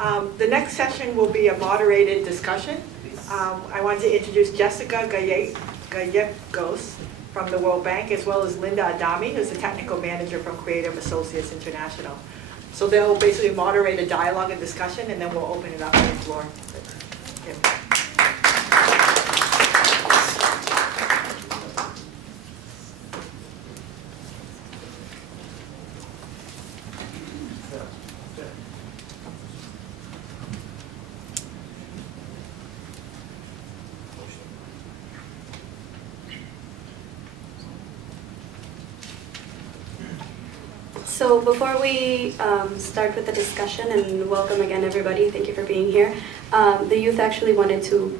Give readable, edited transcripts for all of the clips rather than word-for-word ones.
The next session will be a moderated discussion. I want to introduce Jessica Gallegos from the World Bank, as well as Linda Adami, who's the technical manager from Creative Associates International. So they'll basically moderate a dialogue and discussion, and then we'll open it up to the floor. So before we start with the discussion, and welcome again everybody, thank you for being here, the youth actually wanted to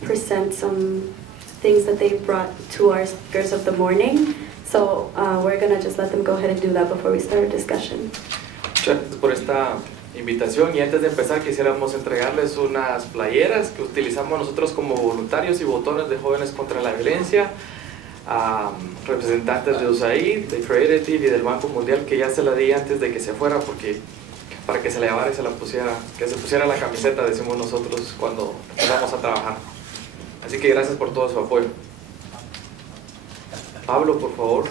present some things that they brought to our speakers of the morning. So we're going to just let them go ahead and do that before we start our discussion. Muchas gracias por esta invitación, y antes de empezar quisiéramos entregarles unas playeras que utilizamos nosotros como voluntarios y botones de Jóvenes contra la Violencia, a representantes de USAID, de Creative y del Banco Mundial, que ya se la di antes de que se fuera, porque para que se la llevara y se la pusiera, que se pusiera la camiseta, decimos nosotros cuando vamos a trabajar. Así que gracias por todo su apoyo. Pablo, por favor.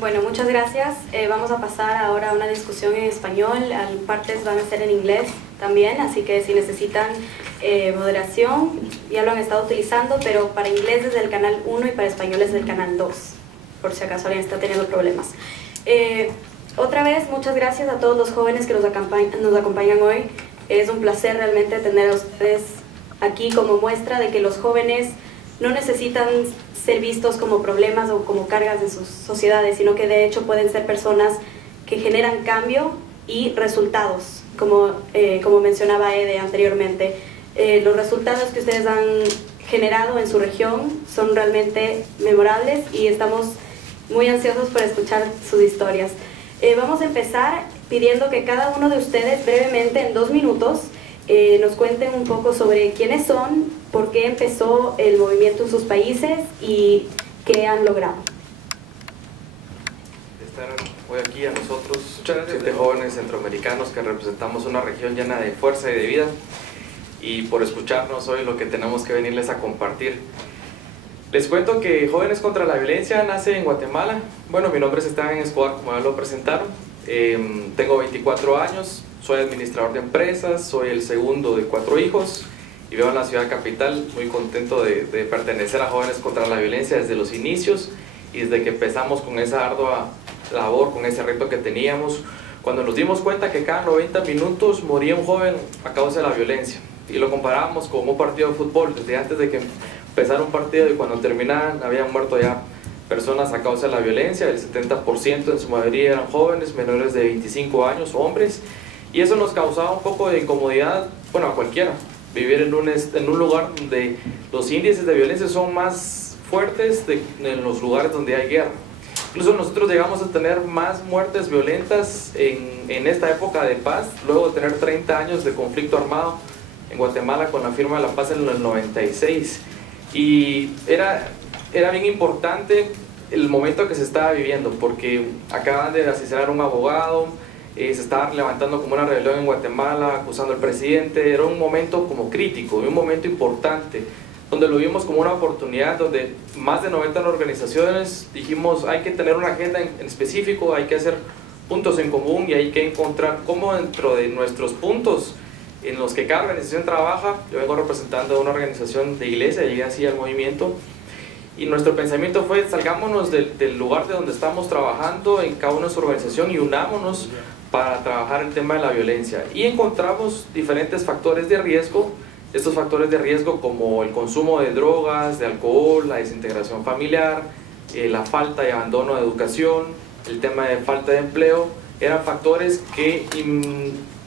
Bueno, muchas gracias. Vamos a pasar ahora a una discusión en español. Partes van a ser en inglés también, así que si necesitan moderación, ya lo han estado utilizando, pero para inglés desde el canal 1 y para español desde el canal 2, por si acaso alguien está teniendo problemas. Otra vez, muchas gracias a todos los jóvenes que nos acompañan hoy. Es un placer realmente tener a ustedes aquí como muestra de que los jóvenes no necesitan ser vistos como problemas o como cargas de sus sociedades, sino que de hecho pueden ser personas que generan cambio y resultados, como mencionaba Ede anteriormente. Los resultados que ustedes han generado en su región son realmente memorables y estamos muy ansiosos por escuchar sus historias. Vamos a empezar pidiendo que cada uno de ustedes brevemente, en 2 minutos, nos cuenten un poco sobre quiénes son, por qué empezó el movimiento en sus países y qué han logrado. Estar hoy aquí a nosotros, 7 jóvenes centroamericanos que representamos una región llena de fuerza y de vida, y por escucharnos hoy lo que tenemos que venirles a compartir. Les cuento que Jóvenes contra la Violencia nace en Guatemala. Bueno, mi nombre es Esteban Escobar, como ya lo presentaron. Tengo 24 años, soy administrador de empresas, soy el segundo de 4 hijos y vivo en la ciudad capital. Muy contento de pertenecer a Jóvenes contra la Violencia desde los inicios y desde que empezamos con esa ardua labor, con ese reto que teníamos, cuando nos dimos cuenta que cada 90 minutos moría un joven a causa de la violencia, y lo comparábamos con un partido de fútbol. Desde antes de que empezara un partido y cuando terminaban habían muerto ya personas a causa de la violencia. El 70% en su mayoría eran jóvenes menores de 25 años, hombres, y eso nos causaba un poco de incomodidad, bueno, a cualquiera, vivir en un lugar donde los índices de violencia son más fuertes en los lugares donde hay guerra. Incluso nosotros llegamos a tener más muertes violentas en esta época de paz, luego de tener 30 años de conflicto armado en Guatemala con la firma de la paz en el 96. Y era bien importante el momento que se estaba viviendo, porque acaban de asesinar a un abogado, se estaba levantando como una rebelión en Guatemala, acusando al presidente. Era un momento como crítico, un momento importante, donde lo vimos como una oportunidad, donde más de 90 organizaciones dijimos hay que tener una agenda en específico, hay que hacer puntos en común y hay que encontrar cómo dentro de nuestros puntos en los que cada organización trabaja. Yo vengo representando una organización de iglesia, llegué así al movimiento, y nuestro pensamiento fue: salgámonos del lugar de donde estamos trabajando en cada una de su organización y unámonos para trabajar el tema de la violencia. Y encontramos diferentes factores de riesgo. Estos factores de riesgo, como el consumo de drogas, de alcohol, la desintegración familiar, la falta y abandono de educación, el tema de falta de empleo, eran factores que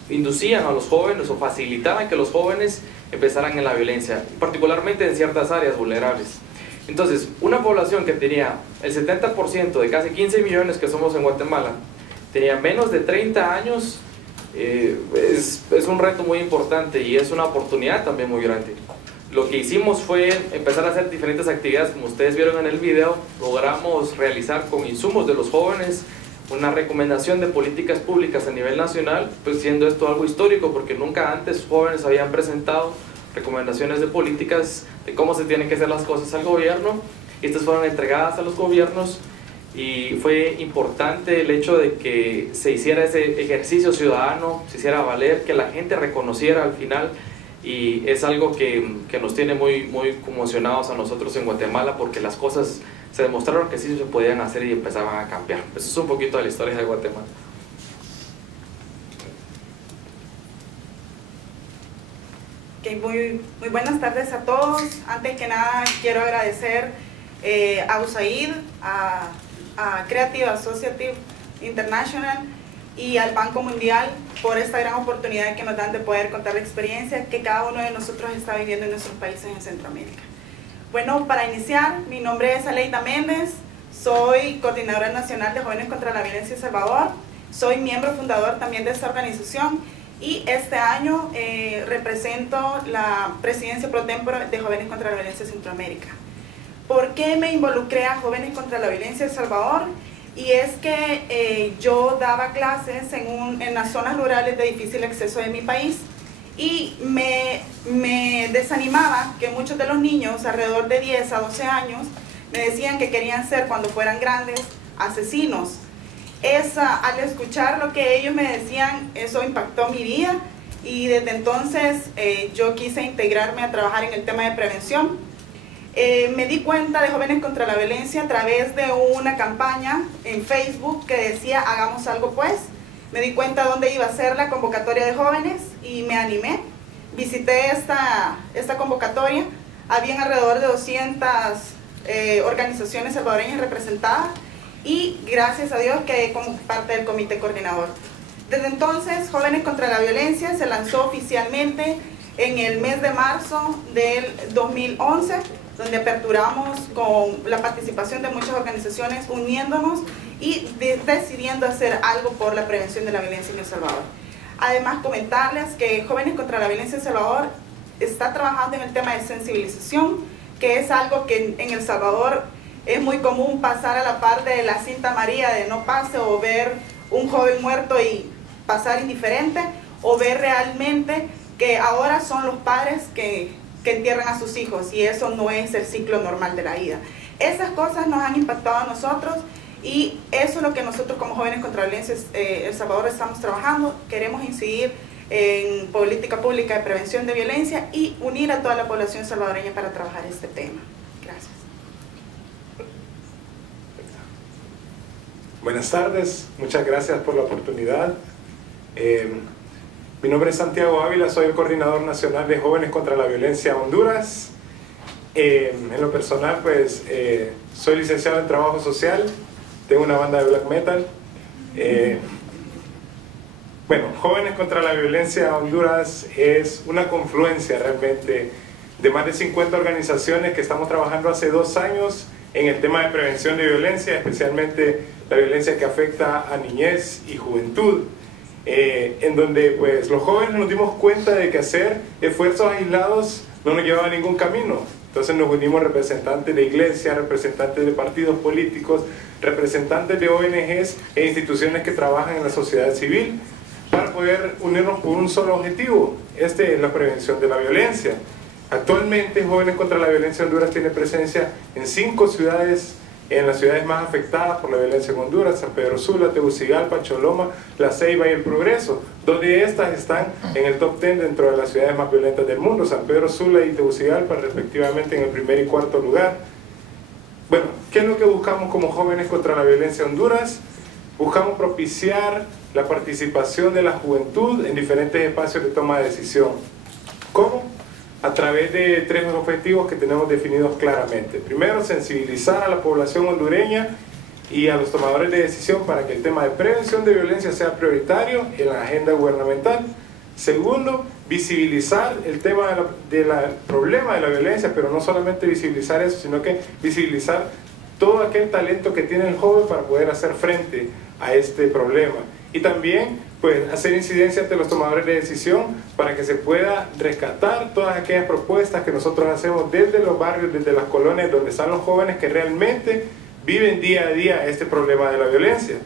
inducían a los jóvenes o facilitaban que los jóvenes empezaran en la violencia, particularmente en ciertas áreas vulnerables. Entonces, una población que tenía el 70% de casi 15 millones que somos en Guatemala, tenía menos de 30 años, es un reto muy importante y es una oportunidad también muy grande. Lo que hicimos fue empezar a hacer diferentes actividades, como ustedes vieron en el video. Logramos realizar con insumos de los jóvenes una recomendación de políticas públicas a nivel nacional, pues siendo esto algo histórico porque nunca antes jóvenes habían presentado recomendaciones de políticas de cómo se tienen que hacer las cosas al gobierno, y estas fueron entregadas a los gobiernos. Y fue importante el hecho de que se hiciera ese ejercicio ciudadano, se hiciera valer, que la gente reconociera al final, y es algo que nos tiene muy conmocionados a nosotros en Guatemala, porque las cosas se demostraron que sí se podían hacer y empezaban a cambiar. Eso es un poquito de la historia de Guatemala. Okay, muy buenas tardes a todos. Antes que nada quiero agradecer a USAID, a Creative Associative International y al Banco Mundial por esta gran oportunidad que nos dan de poder contar la experiencia que cada uno de nosotros está viviendo en nuestros países en Centroamérica. Bueno, para iniciar, mi nombre es Aleida Méndez, soy coordinadora nacional de Jóvenes contra la Violencia en El Salvador, soy miembro fundador también de esta organización y este año represento la presidencia pro tempore de Jóvenes contra la Violencia en Centroamérica. ¿Por qué me involucré a Jóvenes contra la Violencia en El Salvador? Y es que yo daba clases en las zonas rurales de difícil acceso de mi país y me desanimaba que muchos de los niños, alrededor de 10 a 12 años, me decían que querían ser cuando fueran grandes asesinos. Al escuchar lo que ellos me decían, eso impactó mi vida y desde entonces yo quise integrarme a trabajar en el tema de prevención. Me di cuenta de Jóvenes contra la Violencia a través de una campaña en Facebook que decía hagamos algo pues. Me di cuenta dónde iba a ser la convocatoria de jóvenes y me animé. Visité esta convocatoria, habían alrededor de 200 organizaciones salvadoreñas representadas y gracias a Dios quedé como parte del comité coordinador. Desde entonces Jóvenes contra la Violencia se lanzó oficialmente en el mes de marzo del 2011, donde aperturamos con la participación de muchas organizaciones, uniéndonos y decidiendo hacer algo por la prevención de la violencia en El Salvador. Además, comentarles que Jóvenes contra la Violencia en El Salvador está trabajando en el tema de sensibilización, que es algo que en El Salvador es muy común pasar a la par de la cinta amarilla de no pase, o ver un joven muerto y pasar indiferente, o ver realmente que ahora son los padres que entierran a sus hijos y eso no es el ciclo normal de la vida. Esas cosas nos han impactado a nosotros y eso es lo que nosotros como Jóvenes contra la Violencia en El Salvador estamos trabajando. Queremos incidir en política pública de prevención de violencia y unir a toda la población salvadoreña para trabajar este tema. Gracias. Buenas tardes, muchas gracias por la oportunidad. Mi nombre es Santiago Ávila, soy el coordinador nacional de Jóvenes contra la Violencia Honduras. En lo personal, pues, soy licenciado en Trabajo Social, tengo una banda de black metal. Bueno, Jóvenes contra la Violencia Honduras es una confluencia realmente de más de 50 organizaciones que estamos trabajando hace 2 años en el tema de prevención de violencia, especialmente la violencia que afecta a niñez y juventud. En donde pues los jóvenes nos dimos cuenta de que hacer esfuerzos aislados no nos llevaba a ningún camino. Entonces nos unimos representantes de iglesias, representantes de partidos políticos, representantes de ONGs e instituciones que trabajan en la sociedad civil para poder unirnos por un solo objetivo. Este es la prevención de la violencia. Actualmente Jóvenes contra la Violencia Honduras tiene presencia en 5 ciudades, en las ciudades más afectadas por la violencia en Honduras: San Pedro Sula, Tegucigalpa, Choloma, La Ceiba y El Progreso, donde estas están en el top 10 dentro de las ciudades más violentas del mundo. San Pedro Sula y Tegucigalpa respectivamente en el 1er y 4.º lugar. Bueno, ¿qué es lo que buscamos como Jóvenes contra la Violencia Honduras? Buscamos propiciar la participación de la juventud en diferentes espacios de toma de decisión. ¿Cómo? A través de 3 objetivos que tenemos definidos claramente. Primero, sensibilizar a la población hondureña y a los tomadores de decisión para que el tema de prevención de violencia sea prioritario en la agenda gubernamental. Segundo, visibilizar el tema del problema de la violencia, pero no solamente visibilizar eso, sino que visibilizar todo aquel talento que tiene el joven para poder hacer frente a este problema. Y también pues, hacer incidencia ante los tomadores de decisión para que se pueda rescatar todas aquellas propuestas que nosotros hacemos desde los barrios, desde las colonias donde están los jóvenes que realmente viven día a día este problema de la violencia.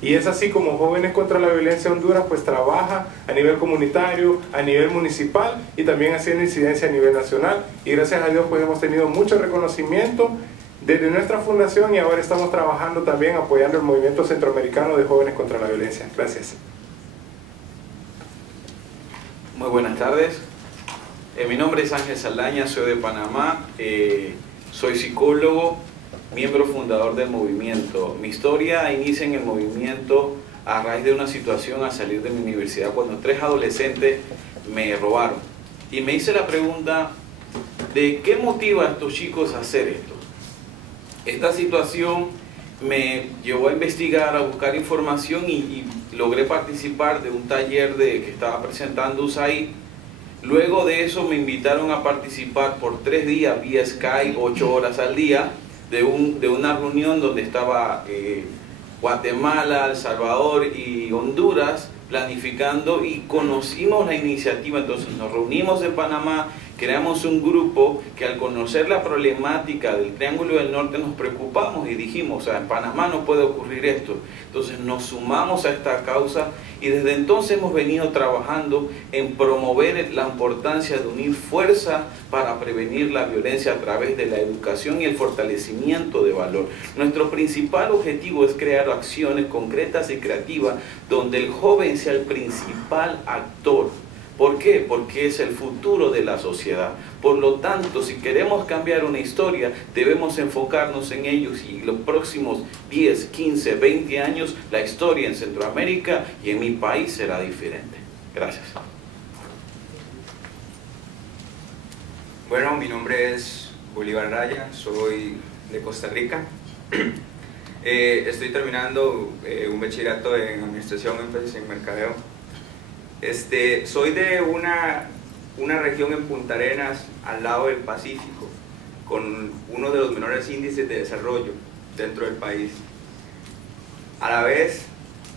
Y es así como Jóvenes contra la Violencia Honduras pues trabaja a nivel comunitario, a nivel municipal y también haciendo incidencia a nivel nacional. Y gracias a Dios pues hemos tenido mucho reconocimiento desde nuestra fundación y ahora estamos trabajando también apoyando el movimiento centroamericano de Jóvenes contra la Violencia. Gracias. Muy buenas tardes. Mi nombre es Ángel Saldaña, soy de Panamá, soy psicólogo, miembro fundador del movimiento. Mi historia inicia en el movimiento a raíz de una situación al salir de mi universidad cuando 3 adolescentes me robaron. Y me hice la pregunta de qué motiva a estos chicos a hacer esto. Esta situación me llevó a investigar, a buscar información y logré participar de un taller que estaba presentando USAID. Luego de eso me invitaron a participar por 3 días vía Skype, 8 horas al día, de una reunión donde estaba Guatemala, El Salvador y Honduras planificando y conocimos la iniciativa. Entonces nos reunimos en Panamá, creamos un grupo que al conocer la problemática del Triángulo del Norte nos preocupamos y dijimos, o sea, en Panamá no puede ocurrir esto. Entonces nos sumamos a esta causa y desde entonces hemos venido trabajando en promover la importancia de unir fuerza para prevenir la violencia a través de la educación y el fortalecimiento de valor. Nuestro principal objetivo es crear acciones concretas y creativas donde el joven sea el principal actor. ¿Por qué? Porque es el futuro de la sociedad. Por lo tanto, si queremos cambiar una historia, debemos enfocarnos en ellos y los próximos 10, 15, 20 años, la historia en Centroamérica y en mi país será diferente. Gracias. Bueno, mi nombre es Bolívar Raya, soy de Costa Rica. Estoy terminando un bachillerato en Administración, énfasis en Mercadeo. Soy de una región en Punta Arenas, al lado del Pacífico, con uno de los menores índices de desarrollo dentro del país. A la vez,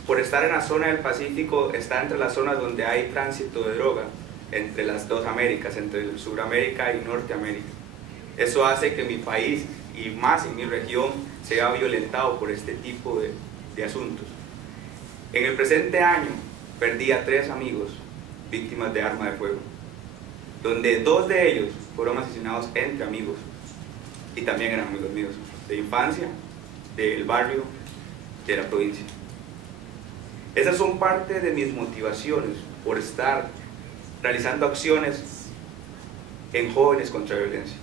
por estar en la zona del Pacífico, está entre las zonas donde hay tránsito de droga, entre las dos Américas, entre Suramérica y Norteamérica. Eso hace que mi país, y más en mi región, sea violentado por este tipo de asuntos. En el presente año, perdí a 3 amigos víctimas de arma de fuego, donde 2 de ellos fueron asesinados entre amigos y también eran amigos míos de infancia, del barrio, de la provincia. Esas son parte de mis motivaciones por estar realizando acciones en Jóvenes contra la Violencia,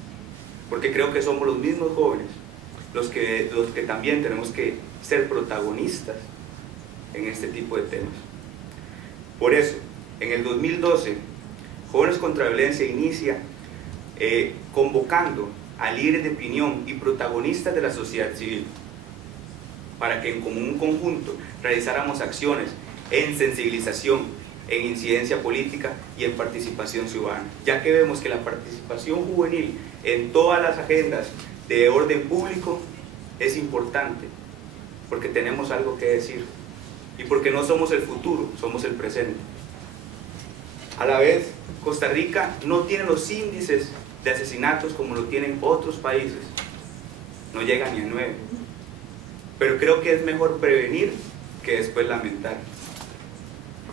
porque creo que somos los mismos jóvenes los que también tenemos que ser protagonistas en este tipo de temas. Por eso, en el 2012, Jóvenes contra la Violencia inicia convocando a líderes de opinión y protagonistas de la sociedad civil para que en común conjunto realizáramos acciones en sensibilización, en incidencia política y en participación ciudadana, ya que vemos que la participación juvenil en todas las agendas de orden público es importante, porque tenemos algo que decir. Y porque no somos el futuro, somos el presente. A la vez, Costa Rica no tiene los índices de asesinatos como lo tienen otros países. No llega ni a 9. Pero creo que es mejor prevenir que después lamentar.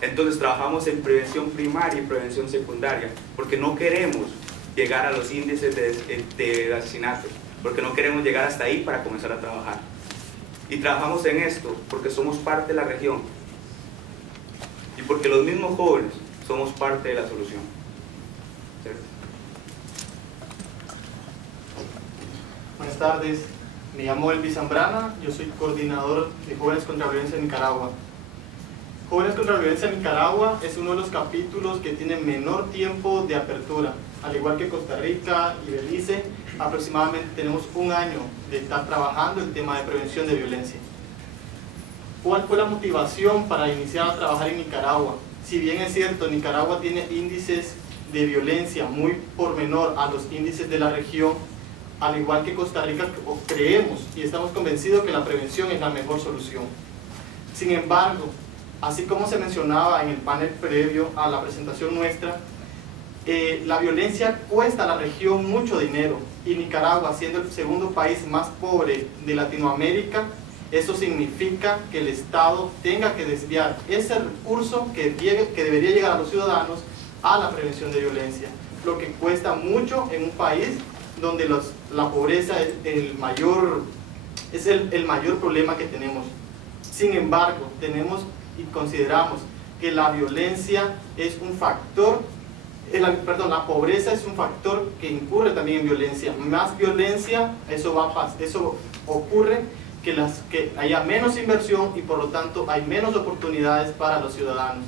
Entonces trabajamos en prevención primaria y prevención secundaria, porque no queremos llegar a los índices de asesinatos, porque no queremos llegar hasta ahí para comenzar a trabajar. Y trabajamos en esto porque somos parte de la región y porque los mismos jóvenes somos parte de la solución. Buenas tardes, me llamo Elvis Zambrana, yo soy coordinador de Jóvenes contra la Violencia en Nicaragua. Jóvenes contra la Violencia en Nicaragua es uno de los capítulos que tiene menor tiempo de apertura. Al igual que Costa Rica y Belice, aproximadamente tenemos 1 año de estar trabajando el tema de prevención de violencia. ¿Cuál fue la motivación para iniciar a trabajar en Nicaragua? Si bien es cierto, Nicaragua tiene índices de violencia muy por menor a los índices de la región, al igual que Costa Rica, creemos y estamos convencidos que la prevención es la mejor solución. Sin embargo, así como se mencionaba en el panel previo a la presentación nuestra, la violencia cuesta a la región mucho dinero, y Nicaragua, siendo el segundo país más pobre de Latinoamérica, eso significa que el Estado tenga que desviar ese recurso que debería llegar a los ciudadanos a la prevención de violencia, lo que cuesta mucho en un país donde la pobreza es el mayor problema que tenemos. Sin embargo, tenemos y consideramos que la violencia es un factor, la pobreza es un factor que incurre también en violencia. Más violencia, eso ocurre que haya menos inversión y por lo tanto hay menos oportunidades para los ciudadanos.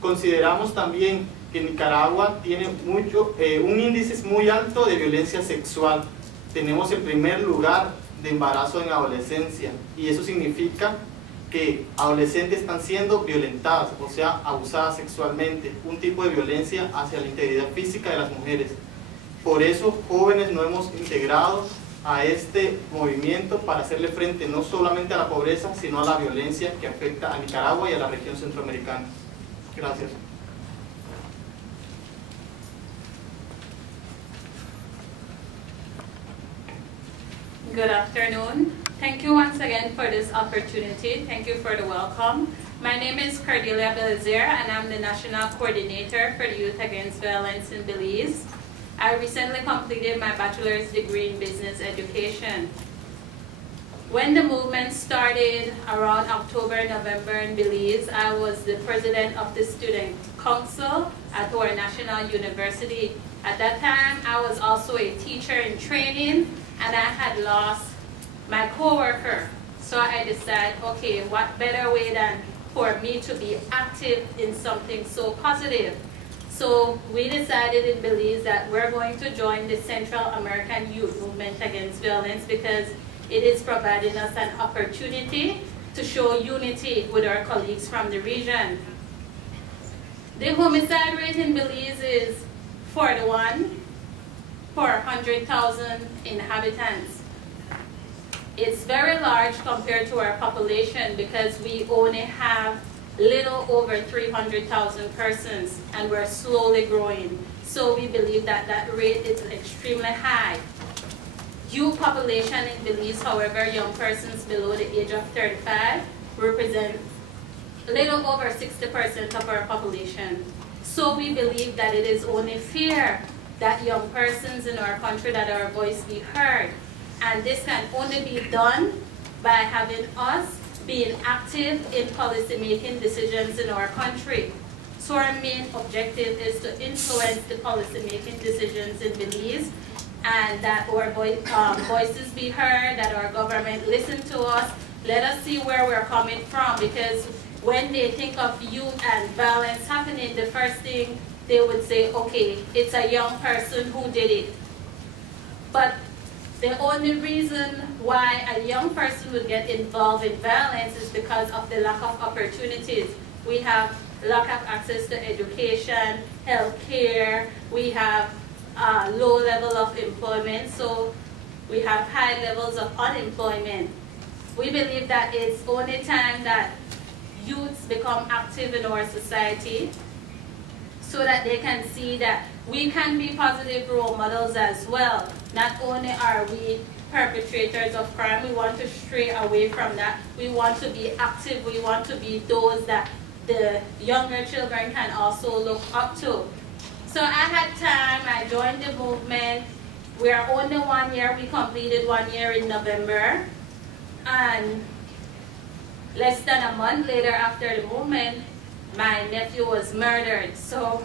Consideramos también que Nicaragua tiene un índice muy alto de violencia sexual. Tenemos el primer lugar de embarazo en adolescencia, y eso significa que adolescentes están siendo violentadas, o sea, abusadas sexualmente, un tipo de violencia hacia la integridad física de las mujeres. Por eso, jóvenes nos hemos integrado a este movimiento para hacerle frente no solamente a la pobreza, sino a la violencia que afecta a Nicaragua y a la región centroamericana. Gracias. Good afternoon. Thank you once again for this opportunity. Thank you for the welcome. My name is Cordelia Belazier, and I'm the National Coordinator for the Youth Against Violence in Belize. I recently completed my bachelor's degree in business education. When the movement started around October, November in Belize, I was the president of the student council at our national university. At that time, I was also a teacher in training, and I had lost my coworker. So I decided, okay, what better way than for me to be active in something so positive? So we decided in Belize that we're going to join the Central American Youth Movement Against Violence because it is providing us an opportunity to show unity with our colleagues from the region. The homicide rate in Belize is 41 per 100,000 inhabitants. It's very large compared to our population because we only have little over 300,000 persons, and we're slowly growing. So we believe that that rate is extremely high. Youth population in Belize, however, young persons below the age of 35 represent a little over 60% of our population. So we believe that it is only fair that young persons in our country, that our voice be heard. And this can only be done by having us being active in policy-making decisions in our country. So our main objective is to influence the policy-making decisions in Belize, and that our voices be heard, that our government listen to us. Let us see where we're coming from, because when they think of youth and violence happening, the first thing they would say, okay, it's a young person who did it. But the only reason why a young person would get involved in violence is because of the lack of opportunities. We have lack of access to education, health care, we have low level of employment, so we have high levels of unemployment. We believe that it's only time that youths become active in our society so that they can see that we can be positive role models as well. Not only are we perpetrators of crime, we want to stray away from that. We want to be active, we want to be those that the younger children can also look up to. So I had time, I joined the movement. We are only 1 year, we completed 1 year in November. And less than a month later after the movement, my nephew was murdered. So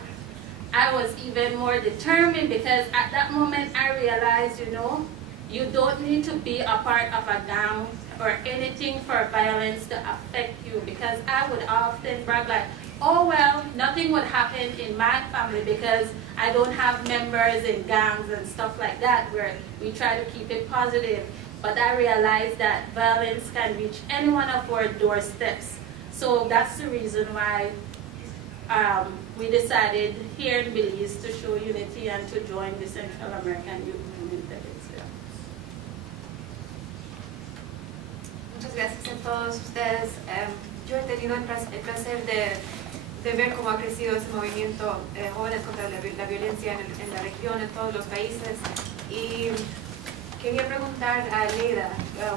I was even more determined because at that moment I realized, you know, you don't need to be a part of a gang or anything for violence to affect you, because I would often brag like, oh well, nothing would happen in my family because I don't have members in gangs and stuff like that, where we try to keep it positive. But I realized that violence can reach any one of our doorsteps. So that's the reason why we decided here in Belize to show unity and to join the Central American Youth Movement against violence. Muchas gracias a todos ustedes. Yo he tenido el placer de ver cómo ha crecido ese movimiento Jóvenes contra la Violencia en la región, en todos los países. Y quería preguntar a Leida,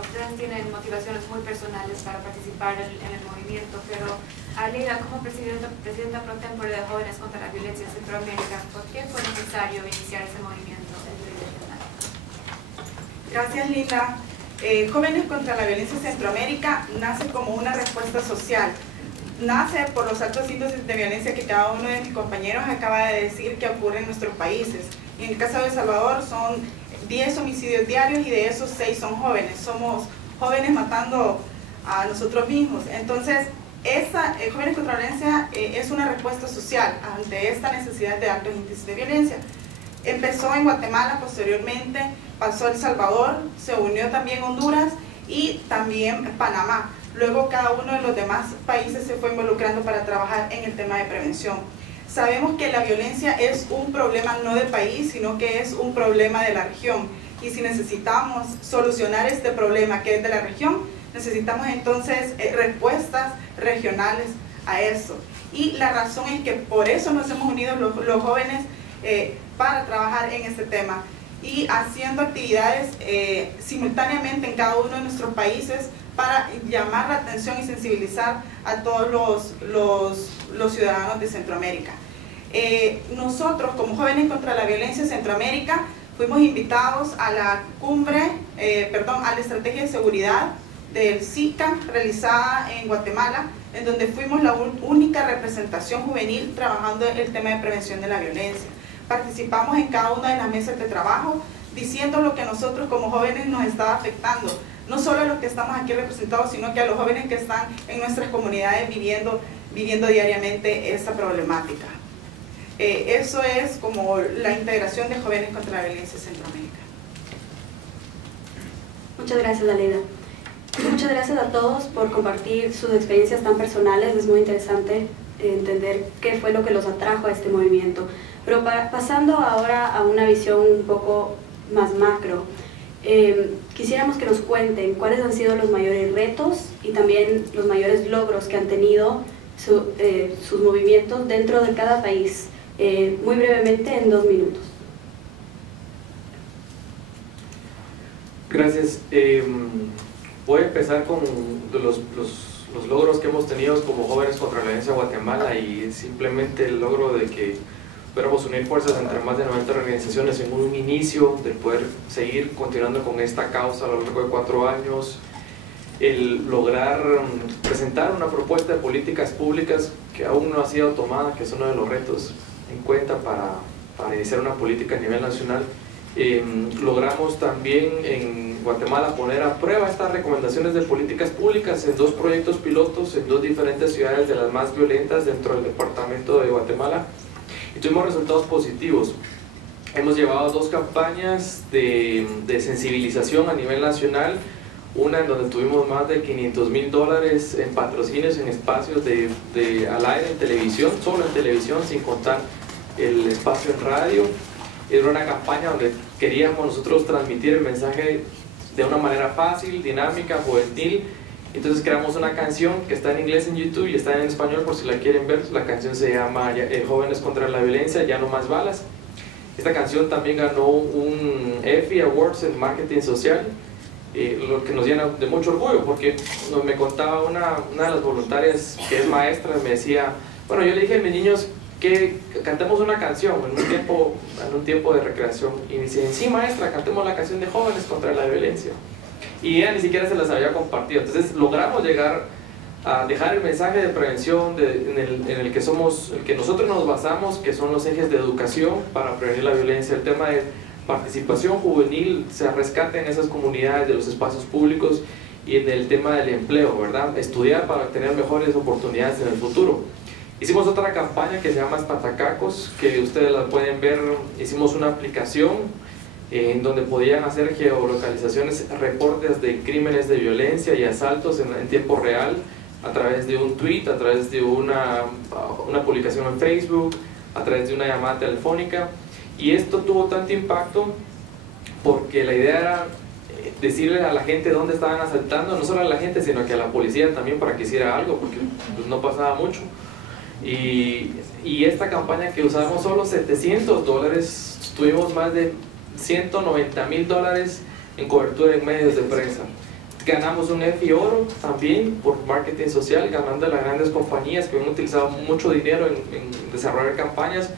ustedes tienen motivaciones muy personales para participar en el movimiento, pero a Leida, como presidenta pro tempore de Jóvenes contra la Violencia en Centroamérica, ¿por qué fue necesario iniciar ese movimiento en nivel regional? Gracias, Linda. Jóvenes contra la Violencia en Centroamérica nace como una respuesta social. Nace por los altos índices de violencia que cada uno de mis compañeros acaba de decir que ocurre en nuestros países. Y en el caso de El Salvador son 10 homicidios diarios y de esos 6 son jóvenes. Somos jóvenes matando a nosotros mismos. Entonces, Jóvenes contra la Violencia es una respuesta social ante esta necesidad de altos índices de violencia. Empezó en Guatemala, posteriormente pasó a El Salvador, se unió también Honduras y también Panamá. Luego cada uno de los demás países se fue involucrando para trabajar en el tema de prevención. Sabemos que la violencia es un problema no del país, sino que es un problema de la región. Y si necesitamos solucionar este problema que es de la región, necesitamos entonces respuestas regionales a eso. Y la razón es que por eso nos hemos unido los jóvenes para trabajar en este tema y haciendo actividades simultáneamente en cada uno de nuestros países para llamar la atención y sensibilizar a todos los ciudadanos de Centroamérica. Nosotros, como Jóvenes contra la Violencia en Centroamérica, fuimos invitados a la cumbre, a la estrategia de seguridad del SICA realizada en Guatemala, en donde fuimos la única representación juvenil trabajando en el tema de prevención de la violencia. Participamos en cada una de las mesas de trabajo diciendo lo que a nosotros como jóvenes nos estaba afectando, no solo a los que estamos aquí representados, sino que a los jóvenes que están en nuestras comunidades viviendo diariamente esta problemática. Eso es como la integración de Jóvenes contra la Violencia en Centroamérica. Muchas gracias, Aleida. Muchas gracias a todos por compartir sus experiencias tan personales. Es muy interesante entender qué fue lo que los atrajo a este movimiento. Pero pasando ahora a una visión un poco más macro, quisiéramos que nos cuenten cuáles han sido los mayores retos y también los mayores logros que han tenido sus movimientos dentro de cada país, muy brevemente en 2 minutos. Gracias. Voy a empezar con los logros que hemos tenido como Jóvenes contra la Violencia en Guatemala y simplemente el logro de que pudiéramos unir fuerzas entre más de 90 organizaciones en un inicio, de poder seguir continuando con esta causa a lo largo de 4 años, el lograr presentar una propuesta de políticas públicas que aún no ha sido tomada, que es uno de los retos en cuenta para iniciar una política a nivel nacional. Logramos también en Guatemala poner a prueba estas recomendaciones de políticas públicas en 2 proyectos pilotos en 2 diferentes ciudades de las más violentas dentro del departamento de Guatemala y tuvimos resultados positivos. Hemos llevado 2 campañas de sensibilización a nivel nacional, una en donde tuvimos más de $500,000 en patrocinios en espacios al aire en televisión, solo en televisión, sin contar el espacio en radio. Era una campaña donde queríamos nosotros transmitir el mensaje de una manera fácil, dinámica, juvenil. Entonces creamos una canción que está en inglés en YouTube y está en español por si la quieren ver. La canción se llama Jóvenes contra la Violencia, Ya no más balas. Esta canción también ganó un Effie Awards en Marketing Social, lo que nos llena de mucho orgullo, porque me contaba una de las voluntarias que es maestra, me decía, bueno, yo le dije a mis niños que cantemos una canción en un tiempo de recreación y me dice, sí maestra, cantemos la canción de Jóvenes contra la Violencia, y ella ni siquiera se las había compartido. Entonces logramos llegar a dejar el mensaje de prevención en el que nosotros nos basamos, que son los ejes de educación para prevenir la violencia, el tema de participación juvenil, se rescate en esas comunidades de los espacios públicos, y en el tema del empleo, ¿verdad? Estudiar para tener mejores oportunidades en el futuro. Hicimos otra campaña que se llama Espantacacos, que ustedes la pueden ver. Hicimos una aplicación en donde podían hacer geolocalizaciones, reportes de crímenes de violencia y asaltos en tiempo real, a través de un tweet, a través de una publicación en Facebook, a través de una llamada telefónica. Y esto tuvo tanto impacto porque la idea era decirle a la gente dónde estaban asaltando, no solo a la gente, sino que a la policía también para que hiciera algo, porque pues, no pasaba mucho. Y esta campaña que usamos solo $700, tuvimos más de $190,000 en cobertura en medios de prensa. Ganamos un EFI Oro también por marketing social, ganando a las grandes compañías que han utilizado mucho dinero en desarrollar campañas,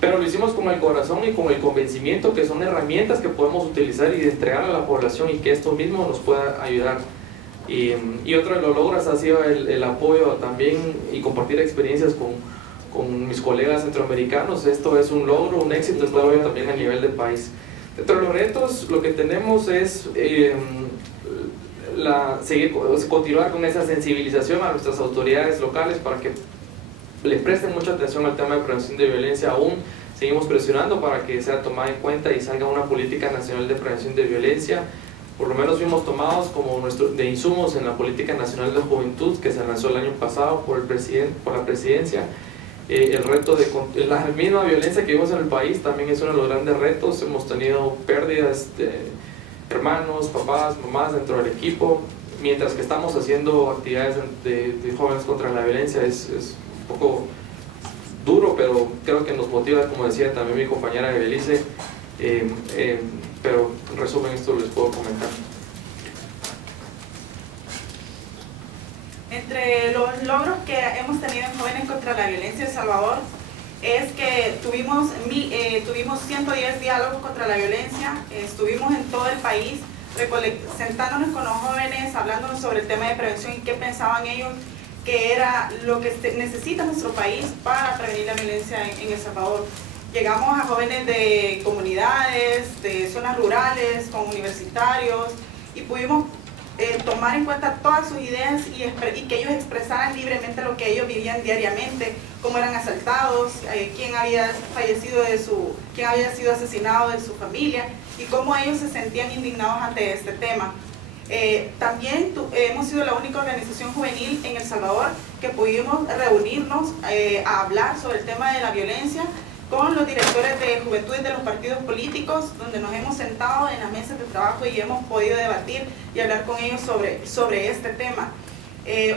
pero lo hicimos con el corazón y con el convencimiento que son herramientas que podemos utilizar y entregar a la población y que esto mismo nos pueda ayudar. Y otro de los logros ha sido el apoyo también y compartir experiencias con mis colegas centroamericanos. Esto es un logro, un éxito, también a nivel del país. Dentro de los retos, lo que tenemos es continuar con esa sensibilización a nuestras autoridades locales para que le presten mucha atención al tema de prevención de violencia. Aún seguimos presionando para que sea tomada en cuenta y salga una política nacional de prevención de violencia. Por lo menos fuimos tomados como de insumos en la Política Nacional de Juventud que se lanzó el año pasado por la presidencia. El reto de la misma violencia que vimos en el país también es uno de los grandes retos. Hemos tenido pérdidas de hermanos, papás, mamás dentro del equipo, mientras que estamos haciendo actividades de jóvenes contra la violencia. Es un poco duro, pero creo que nos motiva, como decía también mi compañera Belice, pero en resumen esto les puedo comentar. Entre los logros que hemos tenido en Jóvenes contra la Violencia en El Salvador es que tuvimos 110 diálogos contra la violencia, estuvimos en todo el país sentándonos con los jóvenes, hablándonos sobre el tema de prevención y qué pensaban ellos que era lo que necesita nuestro país para prevenir la violencia en El Salvador. Llegamos a jóvenes de comunidades, de zonas rurales, con universitarios y pudimos tomar en cuenta todas sus ideas y que ellos expresaran libremente lo que ellos vivían diariamente, cómo eran asaltados, quién había sido asesinado de su familia y cómo ellos se sentían indignados ante este tema. También hemos sido la única organización juvenil en El Salvador que pudimos reunirnos a hablar sobre el tema de la violencia con los directores de juventud de los partidos políticos, donde nos hemos sentado en las mesas de trabajo y hemos podido debatir y hablar con ellos sobre este tema.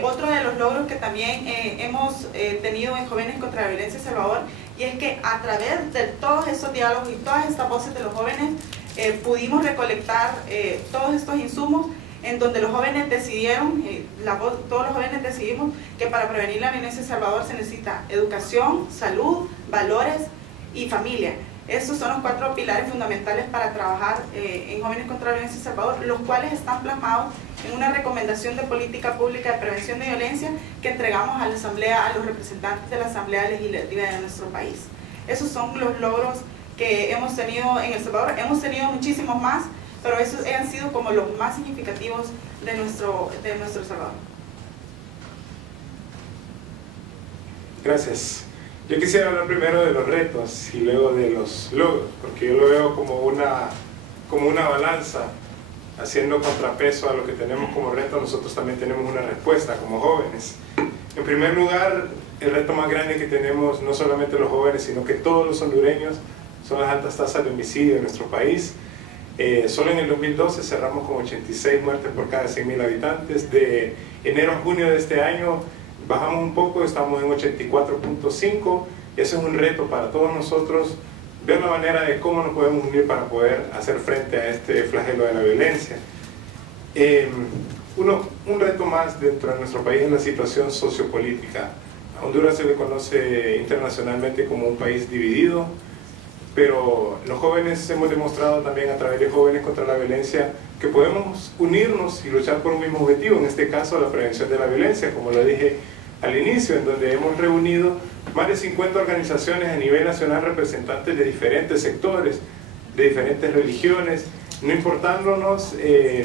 Otro de los logros que también hemos tenido en Jóvenes contra la Violencia en El Salvador, y es que a través de todos estos diálogos y todas estas voces de los jóvenes pudimos recolectar todos estos insumos en donde los jóvenes decidieron, todos los jóvenes decidimos que para prevenir la violencia en El Salvador se necesita educación, salud, valores y familia. Estos son los 4 pilares fundamentales para trabajar en Jóvenes contra la Violencia en El Salvador, los cuales están plasmados en una recomendación de política pública de prevención de violencia que entregamos a la Asamblea, a los representantes de la Asamblea Legislativa de nuestro país. Esos son los logros que hemos tenido en El Salvador. Hemos tenido muchísimos más, pero esos han sido como los más significativos de nuestro El Salvador. Gracias. Yo quisiera hablar primero de los retos y luego de los logros, porque yo lo veo como una balanza, haciendo contrapeso a lo que tenemos como reto. Nosotros también tenemos una respuesta como jóvenes. En primer lugar, el reto más grande que tenemos, no solamente los jóvenes, sino que todos los hondureños, son las altas tasas de homicidio en nuestro país. Solo en el 2012 cerramos con 86 muertes por cada 100.000 habitantes. De enero a junio de este año bajamos un poco, estamos en 84.5. Eso es un reto para todos nosotros, ver la manera de cómo nos podemos unir para poder hacer frente a este flagelo de la violencia. Un reto más dentro de nuestro país es la situación sociopolítica. A Honduras se le conoce internacionalmente como un país dividido, pero los jóvenes hemos demostrado también a través de Jóvenes contra la Violencia que podemos unirnos y luchar por un mismo objetivo, en este caso la prevención de la violencia, como lo dije al inicio, en donde hemos reunido más de 50 organizaciones a nivel nacional, representantes de diferentes sectores, de diferentes religiones, no importándonos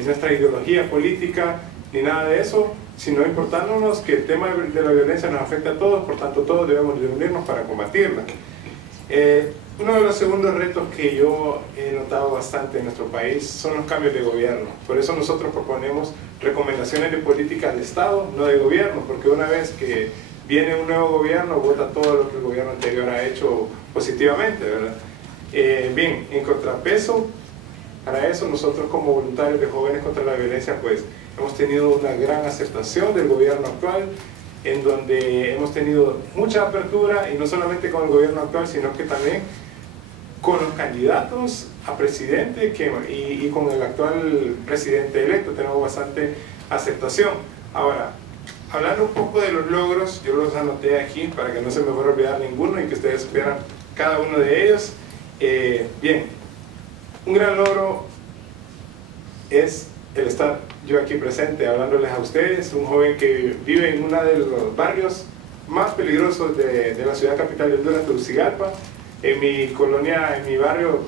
nuestra ideología política ni nada de eso, sino importándonos que el tema de la violencia nos afecta a todos, por tanto todos debemos de unirnos para combatirla. Uno de los segundos retos que yo he notado bastante en nuestro país son los cambios de gobierno. Por eso nosotros proponemos recomendaciones de política de Estado, no de gobierno, porque una vez que viene un nuevo gobierno, vota todo lo que el gobierno anterior ha hecho positivamente, ¿verdad? Bien, en contrapeso, para eso nosotros como voluntarios de Jóvenes contra la Violencia, pues hemos tenido una gran aceptación del gobierno actual, en donde hemos tenido mucha apertura, y no solamente con el gobierno actual, sino que también con los candidatos a presidente y con el actual presidente electo tenemos bastante aceptación. Ahora, hablando un poco de los logros, yo los anoté aquí para que no se me fuera a olvidar ninguno y que ustedes supieran cada uno de ellos. Bien, un gran logro es el estar yo aquí presente hablándoles a ustedes, un joven que vive en uno de los barrios más peligrosos de la ciudad capital de Honduras, Tegucigalpa. En mi colonia, en mi barrio,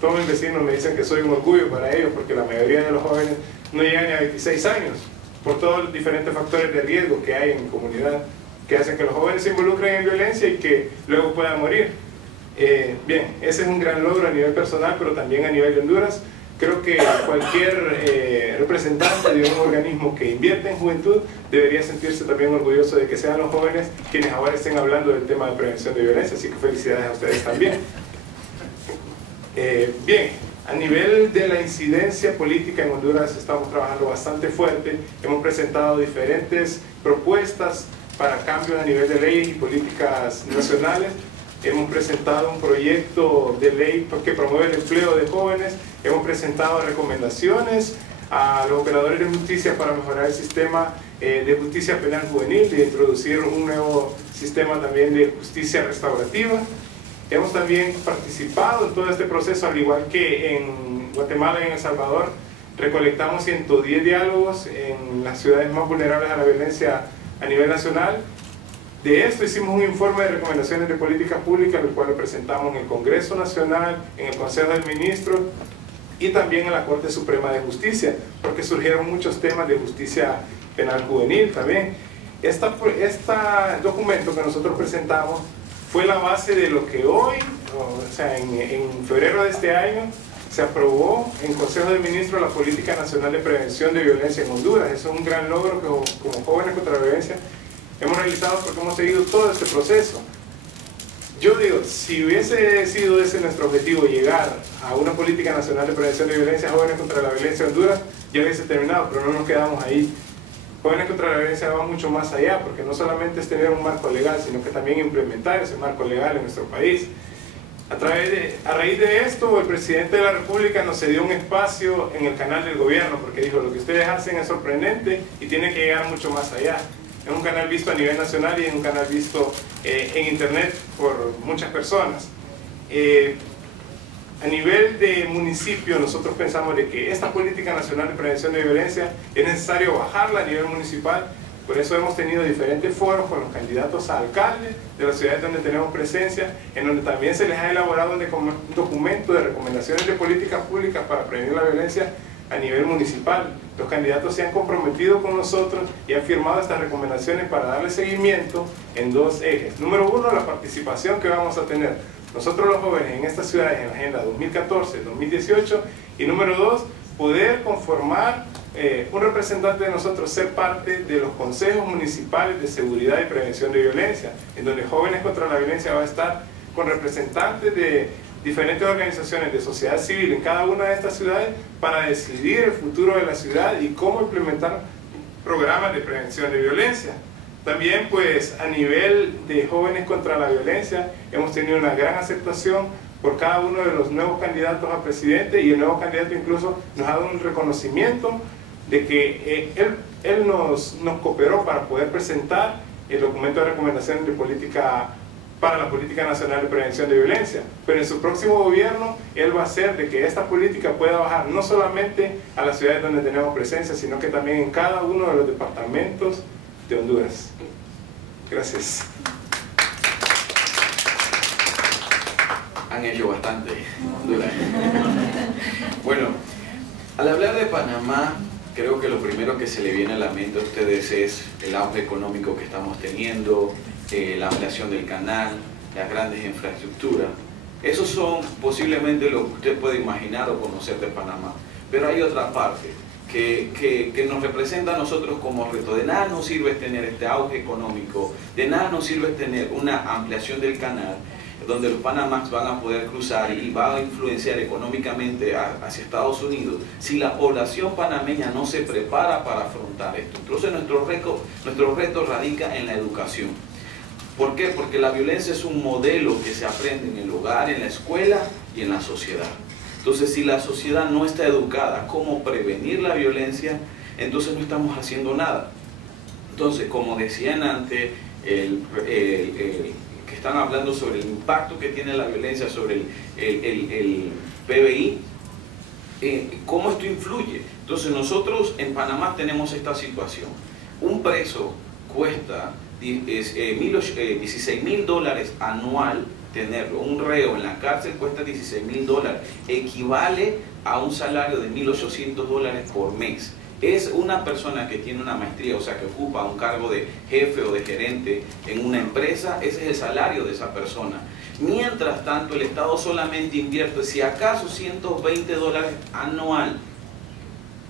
todos mis vecinos me dicen que soy un orgullo para ellos, porque la mayoría de los jóvenes no llegan ni a 26 años, por todos los diferentes factores de riesgo que hay en mi comunidad, que hacen que los jóvenes se involucren en violencia y que luego puedan morir. Bien, ese es un gran logro a nivel personal, pero también a nivel de Honduras. Creo que cualquier representante de un organismo que invierte en juventud debería sentirse también orgulloso de que sean los jóvenes quienes ahora estén hablando del tema de prevención de violencia, así que felicidades a ustedes también. Bien, a nivel de la incidencia política en Honduras estamos trabajando bastante fuerte, hemos presentado diferentes propuestas para cambios a nivel de leyes y políticas nacionales. Hemos presentado un proyecto de ley que promueve el empleo de jóvenes, hemos presentado recomendaciones a los operadores de justicia para mejorar el sistema de justicia penal juvenil y introducir un nuevo sistema también de justicia restaurativa. Hemos también participado en todo este proceso, al igual que en Guatemala y en El Salvador. Recolectamos 110 diálogos en las ciudades más vulnerables a la violencia a nivel nacional. De esto hicimos un informe de recomendaciones de política pública, el cual lo presentamos en el Congreso Nacional, en el Consejo del Ministro y también en la Corte Suprema de Justicia, porque surgieron muchos temas de justicia penal juvenil también. Este documento que nosotros presentamos fue la base de lo que hoy, o sea, en febrero de este año, se aprobó en el Consejo del Ministro la Política Nacional de Prevención de Violencia en Honduras. Eso es un gran logro que como Jóvenes contra la Violencia hemos realizado, porque hemos seguido todo este proceso. Yo digo, si hubiese sido ese nuestro objetivo, llegar a una política nacional de prevención de violencia, Jóvenes contra la Violencia en Honduras, ya hubiese terminado, pero no nos quedamos ahí. Jóvenes contra la Violencia va mucho más allá, porque no solamente es tener un marco legal, sino que también implementar ese marco legal en nuestro país. A raíz de esto, el presidente de la República nos cedió un espacio en el canal del gobierno, porque dijo, lo que ustedes hacen es sorprendente y tiene que llegar mucho más allá. Es un canal visto a nivel nacional y es un canal visto en internet por muchas personas. A nivel de municipio, nosotros pensamos de que esta política nacional de prevención de violencia es necesario bajarla a nivel municipal. Por eso hemos tenido diferentes foros con los candidatos a alcalde de las ciudades donde tenemos presencia, en donde también se les ha elaborado un documento de recomendaciones de políticas públicas para prevenir la violencia a nivel municipal. Los candidatos se han comprometido con nosotros y han firmado estas recomendaciones para darle seguimiento en dos ejes. Número uno, la participación que vamos a tener nosotros los jóvenes en estas ciudades en la agenda 2014-2018, y número dos, poder conformar un representante de nosotros, ser parte de los consejos municipales de seguridad y prevención de violencia, en donde Jóvenes contra la Violencia va a estar con representantes de diferentes organizaciones de sociedad civil en cada una de estas ciudades para decidir el futuro de la ciudad y cómo implementar programas de prevención de violencia. También, pues, a nivel de Jóvenes contra la Violencia hemos tenido una gran aceptación por cada uno de los nuevos candidatos a presidente, y el nuevo candidato incluso nos ha dado un reconocimiento de que él nos cooperó para poder presentar el documento de recomendaciones de política para la Política Nacional de Prevención de Violencia. Pero en su próximo gobierno, él va a hacer de que esta política pueda bajar no solamente a las ciudades donde tenemos presencia, sino que también en cada uno de los departamentos de Honduras. Gracias. Han hecho bastante en Honduras. Bueno, al hablar de Panamá, creo que lo primero que se le viene a la mente a ustedes es el auge económico que estamos teniendo, la ampliación del canal, las grandes infraestructuras. Esos son posiblemente lo que usted puede imaginar o conocer de Panamá. Pero hay otra parte que nos representa a nosotros como reto. De nada nos sirve tener este auge económico, de nada nos sirve tener una ampliación del canal, donde los Panamax van a poder cruzar y va a influenciar económicamente hacia Estados Unidos, si la población panameña no se prepara para afrontar esto. Entonces nuestro reto radica en la educación. ¿Por qué? Porque la violencia es un modelo que se aprende en el hogar, en la escuela y en la sociedad. Entonces, si la sociedad no está educada cómo prevenir la violencia, entonces no estamos haciendo nada. Entonces, como decían antes, que están hablando sobre el impacto que tiene la violencia sobre el PBI, ¿cómo esto influye? Entonces, nosotros en Panamá tenemos esta situación. Un preso cuesta $16.000 anual tenerlo. Un reo en la cárcel cuesta $16.000, equivale a un salario de $1.800 por mes. Es una persona que tiene una maestría, o sea, que ocupa un cargo de jefe o de gerente en una empresa, ese es el salario de esa persona. Mientras tanto, el Estado solamente invierte, si acaso, $120 anual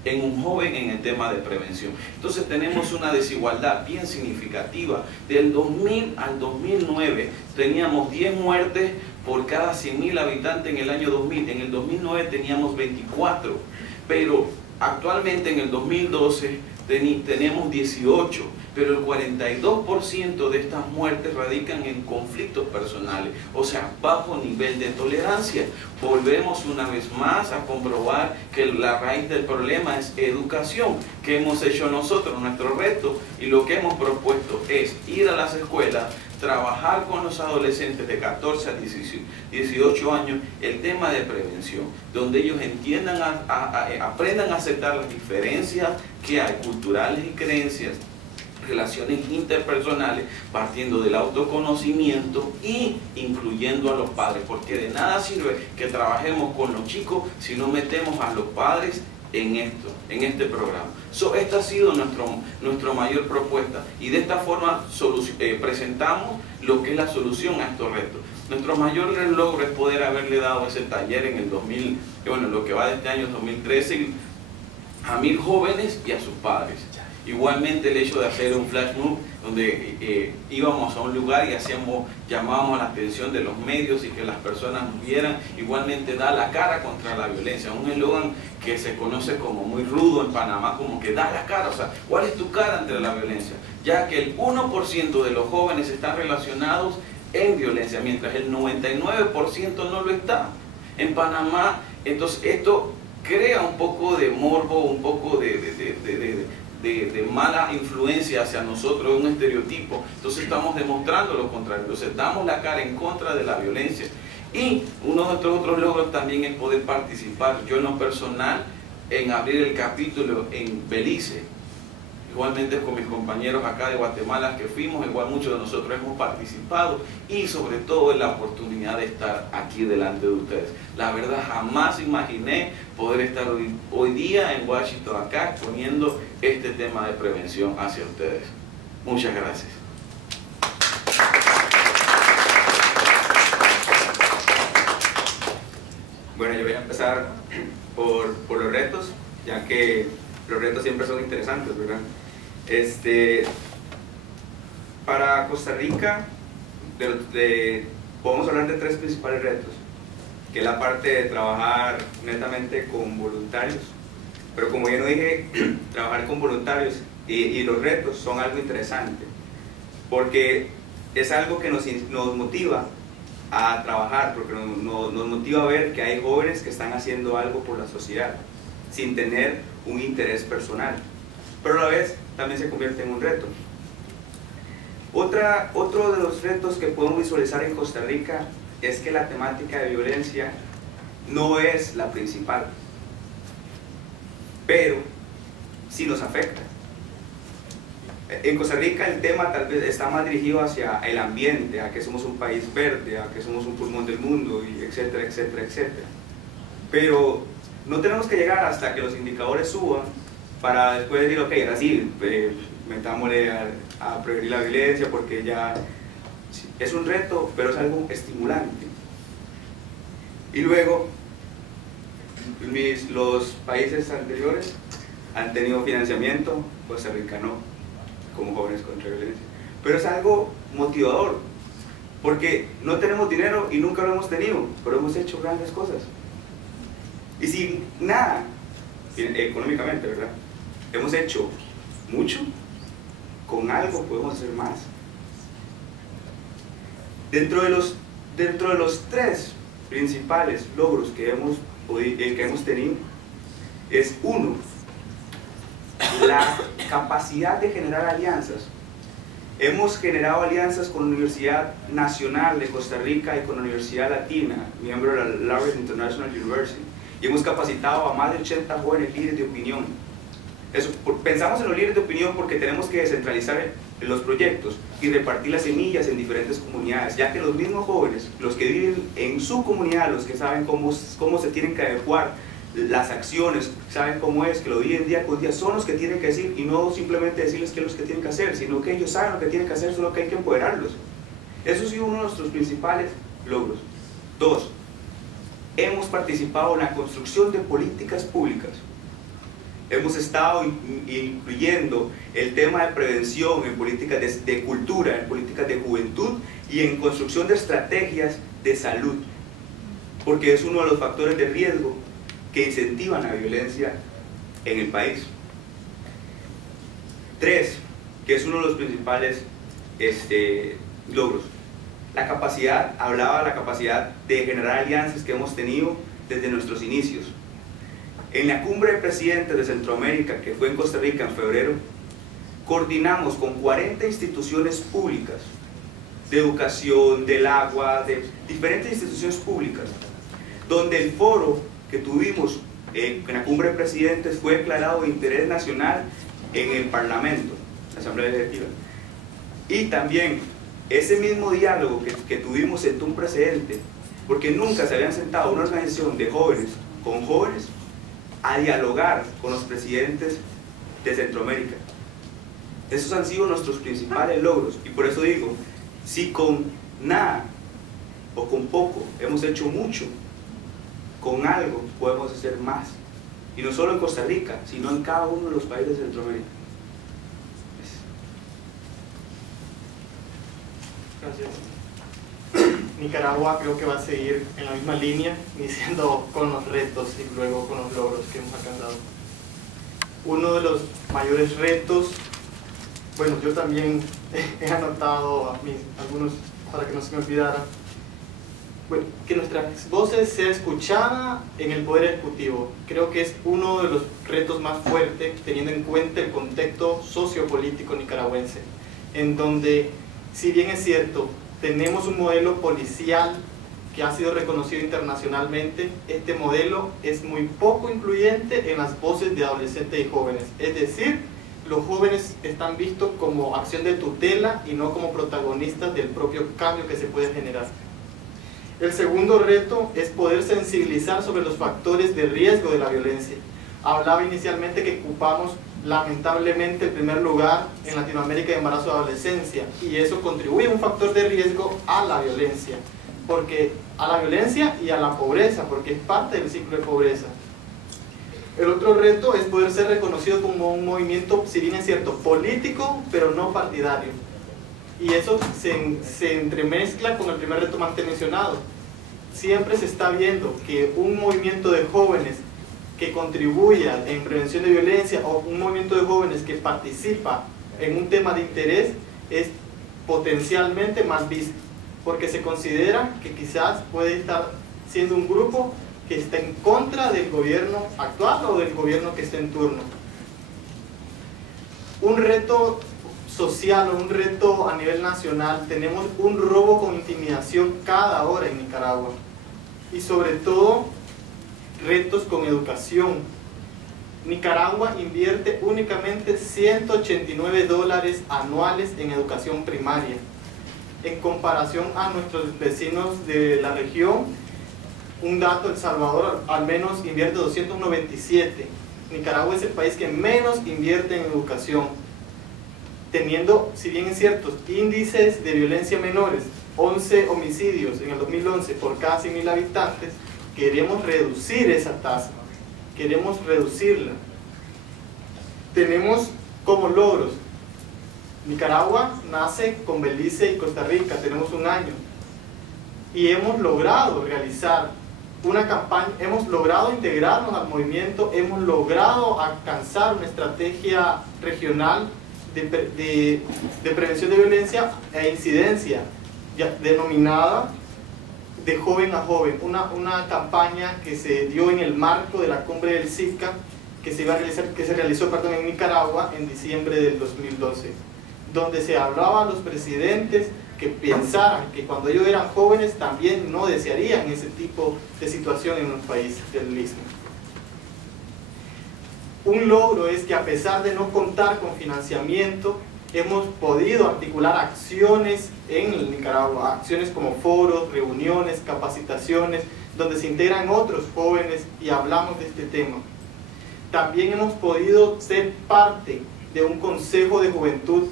en un joven en el tema de prevención. Entonces tenemos una desigualdad bien significativa. Del 2000 al 2009 teníamos 10 muertes por cada 100.000 habitantes en el año 2000. En el 2009 teníamos 24, pero actualmente en el 2012 tenemos 18, pero el 42% de estas muertes radican en conflictos personales, o sea, bajo nivel de tolerancia. Volvemos una vez más a comprobar que la raíz del problema es educación. ¿Qué hemos hecho nosotros? Nuestro reto y lo que hemos propuesto es ir a las escuelas, trabajar con los adolescentes de 14 a 18 años el tema de prevención, donde ellos entiendan, aprendan a aceptar las diferencias que hay culturales y creencias, relaciones interpersonales, partiendo del autoconocimiento y incluyendo a los padres, porque de nada sirve que trabajemos con los chicos si no metemos a los padres en este programa. Esta ha sido nuestra mayor propuesta y de esta forma presentamos lo que es la solución a estos retos. Nuestro mayor logro es poder haberle dado ese taller en el 2000, bueno, lo que va de este año 2013, a 1000 jóvenes y a sus padres. Igualmente el hecho de hacer un flash mob donde íbamos a un lugar y llamábamos la atención de los medios y que las personas nos vieran, igualmente da la cara contra la violencia, un eslogan que se conoce como muy rudo en Panamá, como que da la cara, o sea, ¿cuál es tu cara ante la violencia? Ya que el 1% de los jóvenes están relacionados en violencia, mientras el 99% no lo está. En Panamá, entonces esto crea un poco de morbo, un poco de mala influencia hacia nosotros, un estereotipo. Entonces estamos demostrando lo contrario, entonces damos la cara en contra de la violencia. Y uno de nuestros otros logros también es poder participar, yo en lo personal, en abrir el capítulo en Belice. Igualmente con mis compañeros acá de Guatemala que fuimos, igual muchos de nosotros hemos participado y sobre todo en la oportunidad de estar aquí delante de ustedes. La verdad jamás imaginé poder estar hoy día en Washington acá exponiendo este tema de prevención hacia ustedes. Muchas gracias. Bueno, yo voy a empezar por los retos, ya que los retos siempre son interesantes, ¿verdad? Para Costa Rica podemos hablar de 3 principales retos, que es la parte de trabajar netamente con voluntarios, pero como ya no dije, trabajar con voluntarios y los retos son algo interesante, porque es algo que nos motiva a trabajar, porque nos motiva a ver que hay jóvenes que están haciendo algo por la sociedad, sin tener un interés personal, pero a la vez también se convierte en un reto. Otro de los retos que podemos visualizar en Costa Rica es que la temática de violencia no es la principal, pero sí nos afecta. En Costa Rica el tema tal vez está más dirigido hacia el ambiente, a que somos un país verde, a que somos un pulmón del mundo, y etcétera, etcétera, etcétera. Pero no tenemos que llegar hasta que los indicadores suban para después decir, ok, ahora sí, metámosle a prevenir la violencia, porque ya es un reto, pero es algo estimulante. Y luego, los países anteriores han tenido financiamiento, Costa Rica no, como Jóvenes contra la Violencia. Pero es algo motivador, porque no tenemos dinero y nunca lo hemos tenido, pero hemos hecho grandes cosas. Y sin nada, económicamente, ¿verdad? Hemos hecho mucho, con algo podemos hacer más. Dentro de los 3 principales logros que hemos tenido, es uno, la capacidad de generar alianzas. Hemos generado alianzas con la Universidad Nacional de Costa Rica y con la Universidad Latina, miembro de la Laureate International University, y hemos capacitado a más de 80 jóvenes líderes de opinión. Pensamos en los líderes de opinión porque tenemos que descentralizar los proyectos y repartir las semillas en diferentes comunidades, ya que los mismos jóvenes, los que viven en su comunidad, los que saben cómo se tienen que adecuar las acciones, saben cómo es, que lo viven día con día, son los que tienen que decir, y no simplemente decirles qué es lo que tienen que hacer, sino que ellos saben lo que tienen que hacer, solo que hay que empoderarlos. Eso ha sido uno de nuestros principales logros. 2, hemos participado en la construcción de políticas públicas. Hemos estado incluyendo el tema de prevención en políticas de cultura, en políticas de juventud y en construcción de estrategias de salud, porque es uno de los factores de riesgo que incentivan la violencia en el país. 3, que es uno de los principales logros, la capacidad, hablaba de la capacidad de generar alianzas que hemos tenido desde nuestros inicios. En la cumbre de presidentes de Centroamérica, que fue en Costa Rica en febrero, coordinamos con 40 instituciones públicas, de educación, del agua, de diferentes instituciones públicas, donde el foro que tuvimos en la cumbre de presidentes fue declarado de interés nacional en el Parlamento, la Asamblea Legislativa. Y también ese mismo diálogo que tuvimos sentó un precedente, porque nunca se habían sentado una organización de jóvenes con jóvenes a dialogar con los presidentes de Centroamérica. Esos han sido nuestros principales logros, y por eso digo, si con nada o con poco hemos hecho mucho, con algo podemos hacer más, y no solo en Costa Rica, sino en cada uno de los países de Centroamérica. Gracias. Nicaragua creo que va a seguir en la misma línea, iniciando con los retos y luego con los logros que hemos alcanzado. Uno de los mayores retos, bueno, yo también he anotado algunos para que no se me olvidara, bueno, que nuestras voces sean escuchadas en el Poder Ejecutivo. Creo que es uno de los retos más fuertes, teniendo en cuenta el contexto sociopolítico nicaragüense, en donde, si bien es cierto, tenemos un modelo policial que ha sido reconocido internacionalmente, este modelo es muy poco incluyente en las voces de adolescentes y jóvenes. Es decir, los jóvenes están vistos como acción de tutela y no como protagonistas del propio cambio que se puede generar. El segundo reto es poder sensibilizar sobre los factores de riesgo de la violencia. Hablaba inicialmente que ocupamos lamentablemente el primer lugar en Latinoamérica de embarazo de adolescencia, y eso contribuye a un factor de riesgo a la violencia, y a la pobreza, porque es parte del ciclo de pobreza. El otro reto es poder ser reconocido como un movimiento, si bien es cierto, político, pero no partidario, y eso se entremezcla con el primer reto antes mencionado. Siempre se está viendo que un movimiento de jóvenes que contribuya en prevención de violencia o un movimiento de jóvenes que participa en un tema de interés es potencialmente mal visto, porque se considera que quizás puede estar siendo un grupo que está en contra del gobierno actual o del gobierno que esté en turno. Un reto social o un reto a nivel nacional, tenemos un robo con intimidación cada hora en Nicaragua, y sobre todo retos con educación. Nicaragua invierte únicamente $189 anuales en educación primaria. En comparación a nuestros vecinos de la región, un dato, El Salvador al menos invierte 297. Nicaragua es el país que menos invierte en educación, teniendo, si bien es cierto, índices de violencia menores, 11 homicidios en el 2011 por cada 100.000 habitantes, queremos reducir esa tasa, queremos reducirla. Tenemos como logros, Nicaragua nace con Belice y Costa Rica, tenemos un año, y hemos logrado realizar una campaña, hemos logrado integrarnos al movimiento, hemos logrado alcanzar una estrategia regional de prevención de violencia e incidencia, denominada de joven a joven, una campaña que se dio en el marco de la cumbre del SICA que se realizó en Nicaragua en diciembre del 2012, donde se hablaba a los presidentes que pensaran que cuando ellos eran jóvenes también no desearían ese tipo de situación en un país del Istmo. Un logro es que a pesar de no contar con financiamiento, hemos podido articular acciones en Nicaragua, acciones como foros, reuniones, capacitaciones, donde se integran otros jóvenes y hablamos de este tema. También hemos podido ser parte de un consejo de juventud.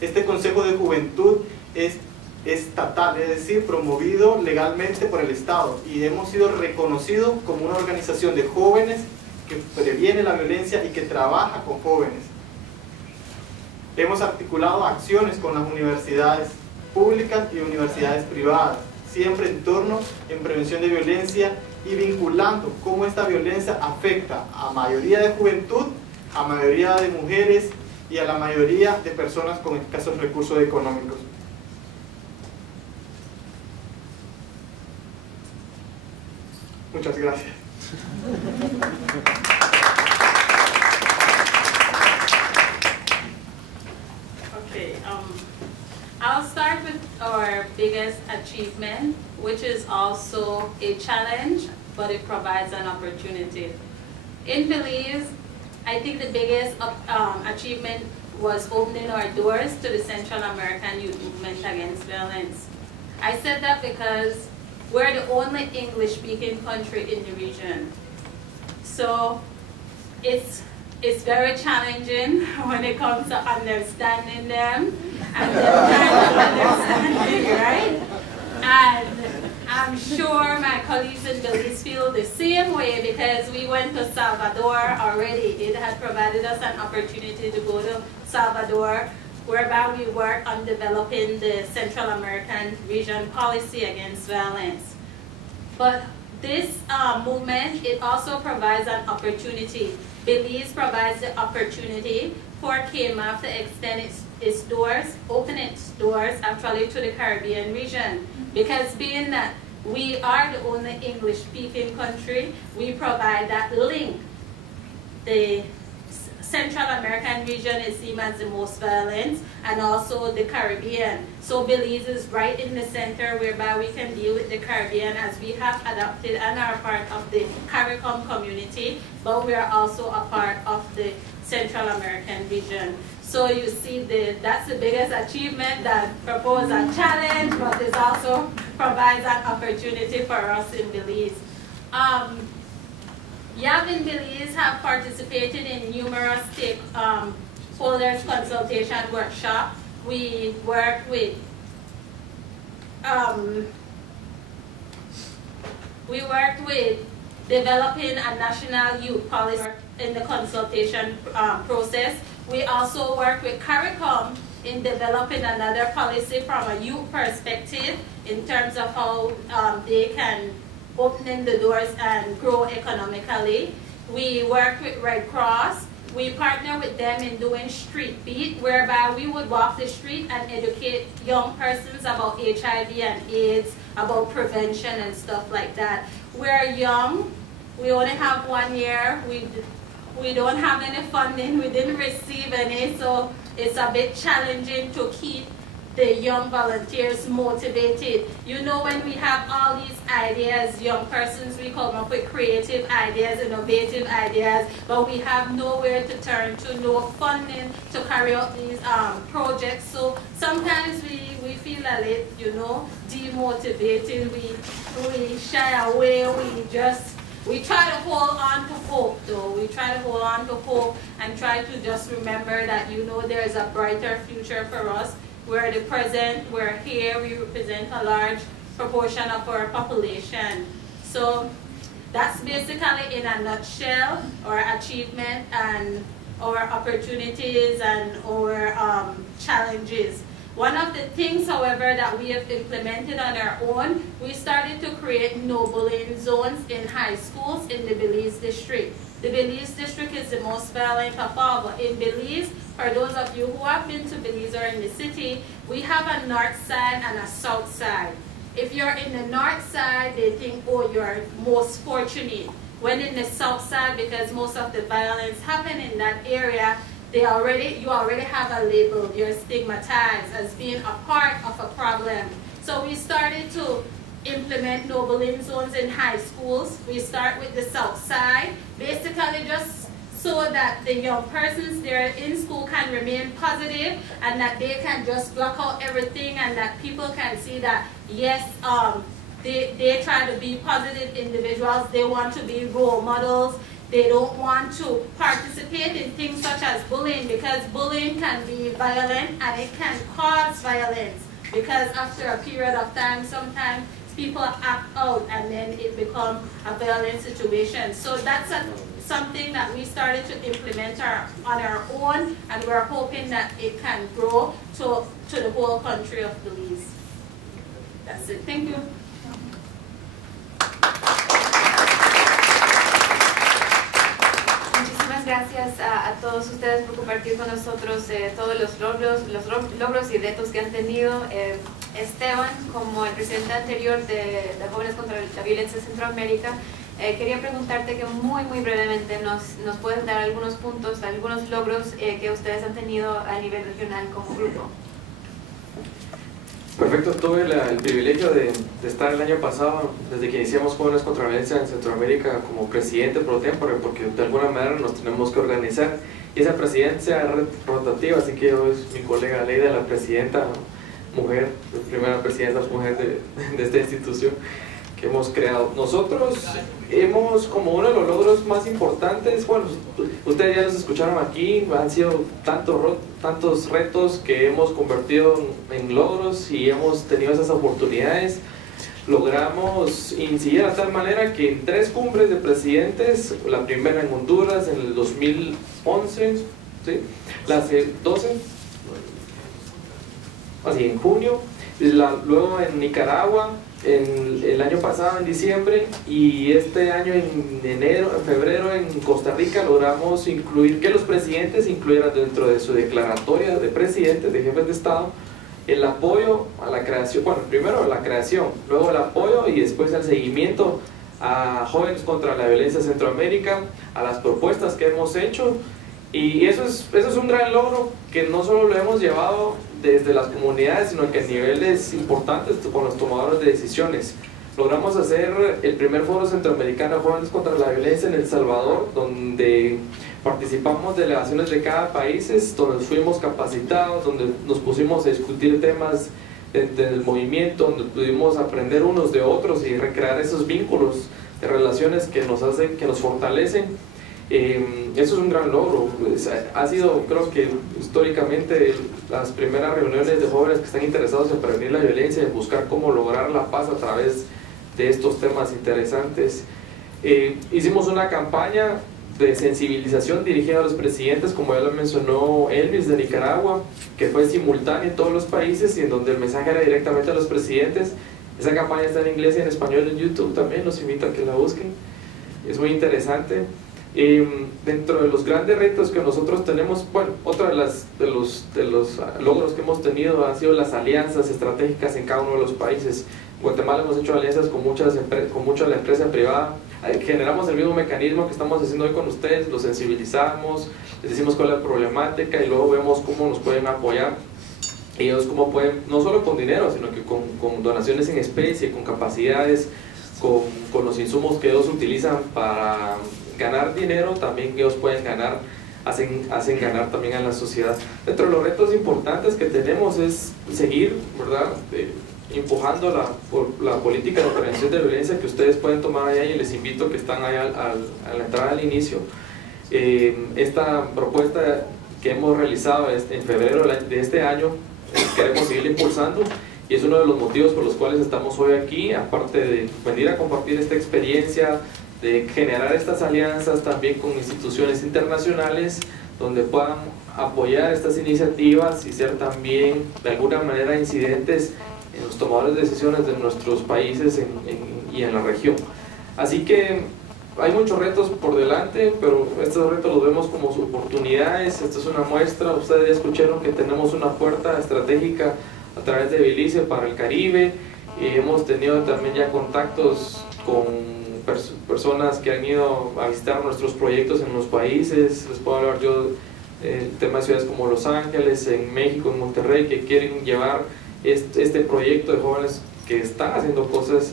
Este consejo de juventud es estatal, es decir, promovido legalmente por el Estado, y hemos sido reconocidos como una organización de jóvenes que previene la violencia y que trabaja con jóvenes. Hemos articulado acciones con las universidades públicas y universidades privadas, siempre en torno en prevención de violencia y vinculando cómo esta violencia afecta a mayoría de juventud, a mayoría de mujeres y a la mayoría de personas con escasos recursos económicos. Muchas gracias. Okay, I'll start with our biggest achievement, which is also a challenge, but it provides an opportunity. In Belize, I think the biggest achievement was opening our doors to the Central American Youth Movement Against Violence. I said that because we're the only English-speaking country in the region. So it's very challenging when it comes to understanding them and understanding, right? And I'm sure my colleagues in Belize feel the same way, because we went to Salvador already. It had provided us an opportunity to go to Salvador, whereby we work on developing the Central American region policy against violence. But this movement, it also provides an opportunity. Belize provides the opportunity for KMAF to extend its doors, open its doors actually to the Caribbean region. Because being that we are the only English-speaking country, we provide that link. The Central American region is seen as the most violent, and also the Caribbean. So Belize is right in the center, whereby we can deal with the Caribbean, as we have adopted and are part of the CARICOM community, but we are also a part of the Central American region. So you see, that's the biggest achievement, that proposes a challenge, but it also provides an opportunity for us in Belize. YAV in Belize have participated in numerous stakeholders consultation workshops. We work with developing a national youth policy in the consultation process. We also work with CARICOM in developing another policy from a youth perspective in terms of how they can open the doors and grow economically. We work with Red Cross. We partner with them in doing Street Beat, whereby we would walk the street and educate young persons about HIV and AIDS, about prevention and stuff like that. We're young. We only have 1 year. We don't have any funding. We didn't receive any, so it's a bit challenging to keep the young volunteers motivated. You know, when we have all these ideas, young persons, we come up with creative ideas, innovative ideas, but we have nowhere to turn to, no funding to carry out these projects. So sometimes we feel a little, you know, demotivated. We shy away. We try to hold on to hope, though. We try to hold on to hope and try to just remember that, you know, there is a brighter future for us. We're the present, we're here, we represent a large proportion of our population. So that's basically in a nutshell our achievement and our opportunities and our challenges. One of the things, however, that we have implemented on our own, we started to create no bullying zones in high schools in the Belize district. The Belize district is the most violent of all, but in Belize, for those of you who have been to Belize or in the city, we have a north side and a south side. If you're in the north side, they think, oh, you're most fortunate. When in the south side, because most of the violence happen in that area, you already have a label. You're stigmatized as being a part of a problem. So we started to implement no bullying zones in high schools. We start with the south side, basically just so that the young persons there in school can remain positive and that they can just block out everything and that people can see that, yes, they try to be positive individuals. They want to be role models. They don't want to participate in things such as bullying, because bullying can be violent and it can cause violence, because after a period of time, sometimes people act out and then it becomes a violent situation. So that's something that we started to implement on our own, and we're hoping that it can grow to the whole country of Belize. That's it. Thank you. Gracias a todos ustedes por compartir con nosotros todos los logros y retos que han tenido. Esteban, como el presidente anterior de Jóvenes contra la Violencia en Centroamérica, quería preguntarte que muy brevemente nos puedes dar algunos puntos, algunos logros que ustedes han tenido a nivel regional como grupo. Perfecto, tuve el privilegio de estar el año pasado, desde que iniciamos Jóvenes contra la Violencia en Centroamérica, como presidente pro tempore, porque de alguna manera nos tenemos que organizar. Y esa presidencia es rotativa, así que hoy es mi colega Leida, la presidenta mujer, la primera presidenta mujer de esta institución que hemos creado. Nosotros hemos, como uno de los logros más importantes, bueno, ustedes ya los escucharon aquí, han sido tantos retos que hemos convertido en logros y hemos tenido esas oportunidades. Logramos incidir de tal manera que en 3 cumbres de presidentes, la primera en Honduras en el 2011, ¿sí? Las 12, así en junio, luego en Nicaragua, el año pasado en diciembre, y este año en febrero en Costa Rica logramos incluir que los presidentes incluyeran dentro de su declaratoria de presidentes, de jefes de Estado, el apoyo a la creación, bueno, primero la creación, luego el apoyo y después el seguimiento a Jóvenes contra la Violencia en Centroamérica, a las propuestas que hemos hecho. Y eso es un gran logro que no solo lo hemos llevado desde las comunidades, sino que a niveles importantes con los tomadores de decisiones. Logramos hacer el primer foro centroamericano de Jóvenes contra la Violencia en El Salvador, donde participamos delegaciones de cada país, donde fuimos capacitados, donde nos pusimos a discutir temas del movimiento, donde pudimos aprender unos de otros y recrear esos vínculos de relaciones que nos hacen, que nos fortalecen. Eso es un gran logro. Ha sido, creo que históricamente, las primeras reuniones de jóvenes que están interesados en prevenir la violencia y en buscar cómo lograr la paz a través de estos temas interesantes. Hicimos una campaña de sensibilización dirigida a los presidentes, como ya lo mencionó Elvis de Nicaragua, que fue simultánea en todos los países y en donde el mensaje era directamente a los presidentes. Esa campaña está en inglés y en español en YouTube también, los invito a que la busquen, es muy interesante. Dentro de los grandes retos que nosotros tenemos, bueno, otro de los logros que hemos tenido han sido las alianzas estratégicas en cada uno de los países. En Guatemala hemos hecho alianzas con mucha de la empresa privada. Generamos el mismo mecanismo que estamos haciendo hoy con ustedes, los sensibilizamos, les decimos cuál es la problemática y luego vemos cómo nos pueden apoyar. Ellos cómo pueden, no solo con dinero, sino que con donaciones en especie, con capacidades, con los insumos que ellos utilizan para ganar dinero, también ellos pueden ganar, hacen ganar también a la sociedad. Dentro de los retos importantes que tenemos es seguir, ¿verdad?, empujando la política de prevención de violencia que ustedes pueden tomar allá, y les invito que están allá a la entrada al inicio. Esta propuesta que hemos realizado en febrero de este año, queremos seguirla impulsando, y es uno de los motivos por los cuales estamos hoy aquí, aparte de venir a compartir esta experiencia, de generar estas alianzas también con instituciones internacionales donde puedan apoyar estas iniciativas y ser también de alguna manera incidentes en los tomadores de decisiones de nuestros países y en la región. Así que hay muchos retos por delante, pero estos retos los vemos como oportunidades. Esta es una muestra, ustedes ya escucharon que tenemos una puerta estratégica a través de Belice para el Caribe, y hemos tenido también ya contactos con personas que han ido a visitar nuestros proyectos en los países. Les puedo hablar yo del tema de ciudades como Los Ángeles, en México, en Monterrey, que quieren llevar este proyecto de jóvenes que están haciendo cosas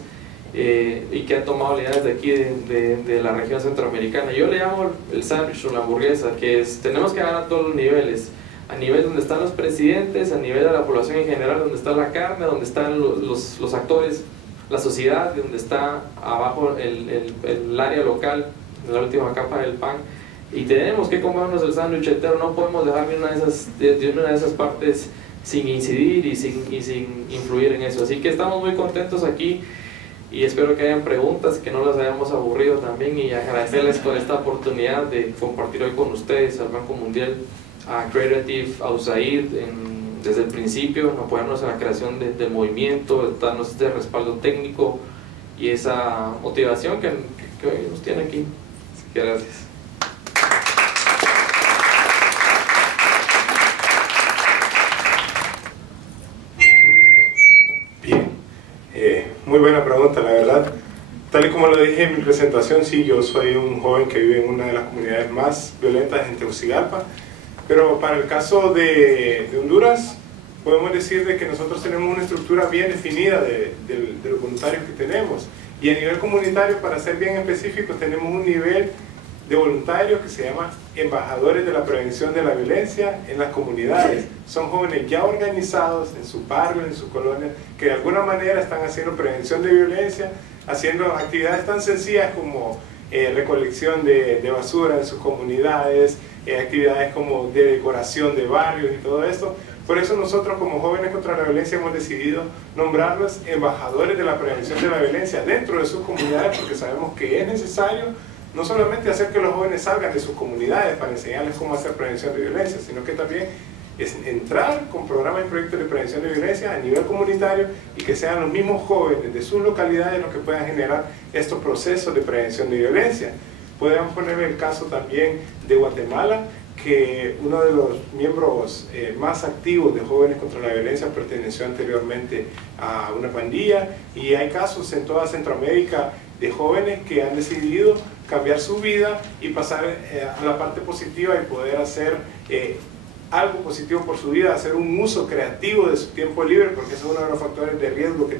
y que han tomado unidades de aquí de la región centroamericana. Yo le llamo el sándwich o la hamburguesa, que es, tenemos que ganar a todos los niveles, a nivel donde están los presidentes, a nivel de la población en general, donde está la carne, donde están los actores, la sociedad, donde está abajo el área local, la última capa del pan, y tenemos que comernos el sándwich entero. No podemos dejar ni una de esas partes sin incidir y sin influir en eso. Así que estamos muy contentos aquí y espero que hayan preguntas, que no las hayamos aburrido también, y agradecerles por esta oportunidad de compartir hoy con ustedes al Banco Mundial, a Creative, a USAID desde el principio, apoyarnos en la creación del movimiento, darnos este respaldo técnico y esa motivación que hoy nos tiene aquí. Así que gracias. Bien, muy buena pregunta, la verdad. Tal y como lo dije en mi presentación, sí, yo soy un joven que vive en una de las comunidades más violentas en Tegucigalpa. Pero para el caso de Honduras, podemos decir de que nosotros tenemos una estructura bien definida de los voluntarios que tenemos. Y a nivel comunitario, para ser bien específicos, tenemos un nivel de voluntarios que se llama embajadores de la prevención de la violencia en las comunidades. Son jóvenes ya organizados en su barrio, en su colonia, que de alguna manera están haciendo prevención de violencia, haciendo actividades tan sencillas como recolección de basura en sus comunidades, actividades como de decoración de barrios y todo esto. Por eso nosotros como Jóvenes contra la Violencia hemos decidido nombrarlos embajadores de la prevención de la violencia dentro de sus comunidades, porque sabemos que es necesario no solamente hacer que los jóvenes salgan de sus comunidades para enseñarles cómo hacer prevención de violencia, sino que también es entrar con programas y proyectos de prevención de violencia a nivel comunitario y que sean los mismos jóvenes de sus localidades los que puedan generar estos procesos de prevención de violencia. Podemos poner el caso también de Guatemala, que uno de los miembros más activos de Jóvenes contra la Violencia perteneció anteriormente a una pandilla, y hay casos en toda Centroamérica de jóvenes que han decidido cambiar su vida y pasar a la parte positiva y poder hacer algo positivo por su vida, hacer un uso creativo de su tiempo libre, porque ese es uno de los factores de riesgo que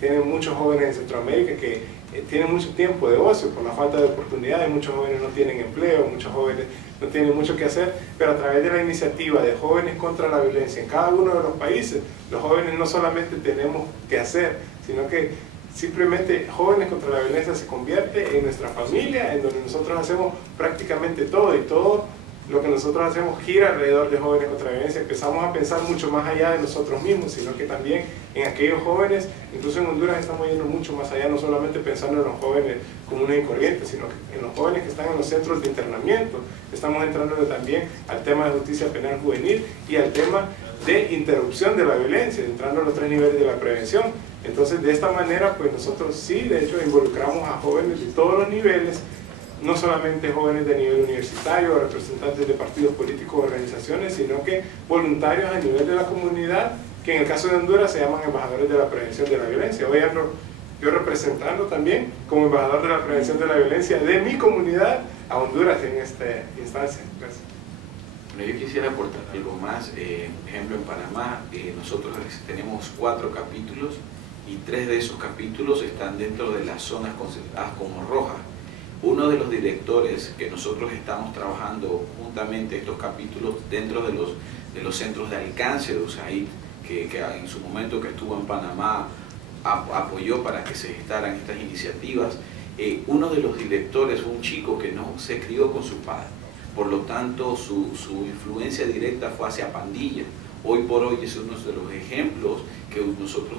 tienen muchos jóvenes en Centroamérica, que tienen mucho tiempo de ocio por la falta de oportunidades. Muchos jóvenes no tienen empleo, muchos jóvenes no tienen mucho que hacer, pero a través de la iniciativa de Jóvenes contra la Violencia en cada uno de los países, los jóvenes no solamente tenemos que hacer, sino que simplemente Jóvenes contra la Violencia se convierte en nuestra familia, en donde nosotros hacemos prácticamente todo, y todo lo que nosotros hacemos gira alrededor de Jóvenes contra la Violencia. Empezamos a pensar mucho más allá de nosotros mismos, sino que también en aquellos jóvenes. Incluso en Honduras estamos yendo mucho más allá, no solamente pensando en los jóvenes comunes y corrientes, sino que en los jóvenes que están en los centros de internamiento. Estamos entrando también al tema de justicia penal juvenil y al tema de interrupción de la violencia, entrando a los 3 niveles de la prevención. Entonces, de esta manera, pues nosotros sí, de hecho, involucramos a jóvenes de todos los niveles, no solamente jóvenes de nivel universitario, representantes de partidos políticos o organizaciones, sino que voluntarios a nivel de la comunidad, que en el caso de Honduras se llaman embajadores de la prevención de la violencia. Hoy ando yo representando también como embajador de la prevención de la violencia de mi comunidad a Honduras en esta instancia. Gracias. Bueno, yo quisiera aportar algo más. Ejemplo, en Panamá nosotros tenemos 4 capítulos, y 3 de esos capítulos están dentro de las zonas consideradas como rojas. Uno de los directores que nosotros estamos trabajando juntamente estos capítulos dentro de los centros de alcance de USAID, que en su momento que estuvo en Panamá apoyó para que se gestaran estas iniciativas. Uno de los directores, un chico que no se crió con su padre, por lo tanto su influencia directa fue hacia pandillas, hoy por hoy es uno de los ejemplos que nosotros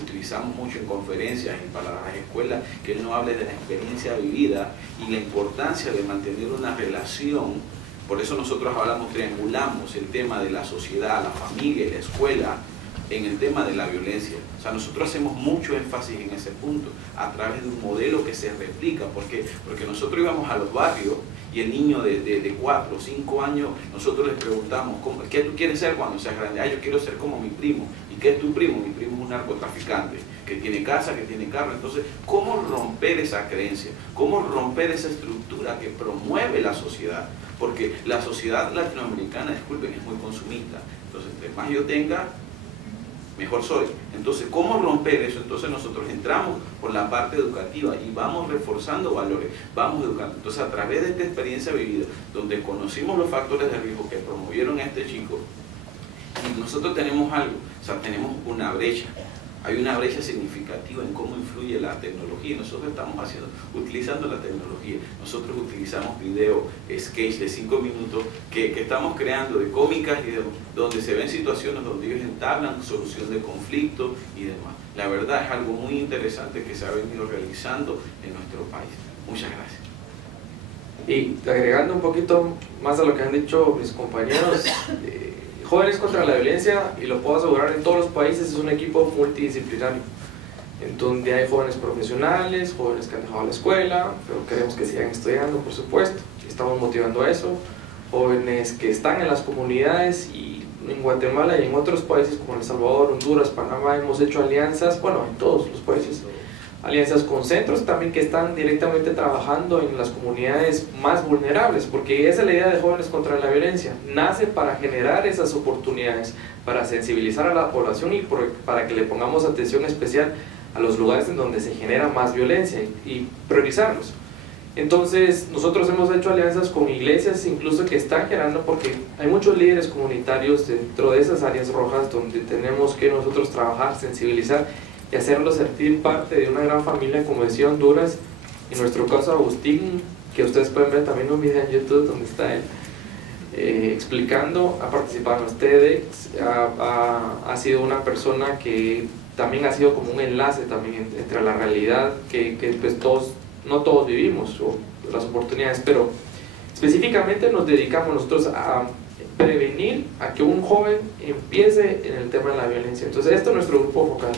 utilizamos mucho en conferencias y para las escuelas, que él nos hable de la experiencia vivida y la importancia de mantener una relación. Por eso nosotros hablamos, triangulamos el tema de la sociedad, la familia y la escuela en el tema de la violencia. O sea, nosotros hacemos mucho énfasis en ese punto a través de un modelo que se replica. ¿Por qué? Porque nosotros íbamos a los barrios y el niño de 4 o 5 años, nosotros les preguntamos, ¿qué tú quieres ser cuando seas grande? Ah, yo quiero ser como mi primo. ¿Y qué es tu primo? Mi primo es un narcotraficante, que tiene casa, que tiene carro. Entonces, ¿cómo romper esa creencia? ¿Cómo romper esa estructura que promueve la sociedad? Porque la sociedad latinoamericana, disculpen, es muy consumista. Entonces, entre más yo tenga, mejor soy. Entonces, ¿cómo romper eso? Entonces nosotros entramos por la parte educativa y vamos reforzando valores, vamos educando. Entonces, a través de esta experiencia vivida, donde conocimos los factores de riesgo que promovieron a este chico, y nosotros tenemos algo, o sea, tenemos una brecha. Hay una brecha significativa en cómo influye la tecnología. Nosotros estamos utilizando la tecnología. Nosotros utilizamos video sketch de 5 minutos que estamos creando de cómicas y donde se ven situaciones donde ellos entablan solución de conflictos y demás. La verdad es algo muy interesante que se ha venido realizando en nuestro país. Muchas gracias. Y agregando un poquito más a lo que han dicho mis compañeros, Jóvenes contra la Violencia, y lo puedo asegurar, en todos los países es un equipo multidisciplinario, en donde hay jóvenes profesionales, jóvenes que han dejado la escuela, pero queremos que sigan estudiando, por supuesto, y estamos motivando a eso, jóvenes que están en las comunidades, y en Guatemala y en otros países como El Salvador, Honduras, Panamá, hemos hecho alianzas, bueno, en todos los países, alianzas con centros también que están directamente trabajando en las comunidades más vulnerables, porque esa es la idea de Jóvenes contra la Violencia, nace para generar esas oportunidades, para sensibilizar a la población y para que le pongamos atención especial a los lugares en donde se genera más violencia y priorizarlos. Entonces nosotros hemos hecho alianzas con iglesias incluso que están generando, porque hay muchos líderes comunitarios dentro de esas áreas rojas donde tenemos que nosotros trabajar, sensibilizar y hacerlo sentir parte de una gran familia, como decía Honduras. En nuestro caso Agustín, que ustedes pueden ver también un video en YouTube donde está él explicando, ha participado en los TEDx, ha sido una persona que también ha sido como un enlace también entre la realidad que pues no todos vivimos, o las oportunidades, pero específicamente nos dedicamos nosotros a prevenir a que un joven empiece en el tema de la violencia. Entonces esto es nuestro grupo focal,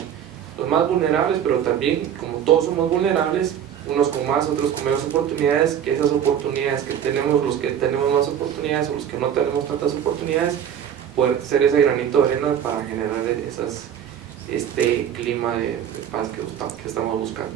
los más vulnerables, pero también como todos somos vulnerables, unos con más, otros con menos oportunidades, que esas oportunidades que tenemos, los que tenemos más oportunidades o los que no tenemos tantas oportunidades, poder ser ese granito de arena para generar este clima de paz que estamos buscando.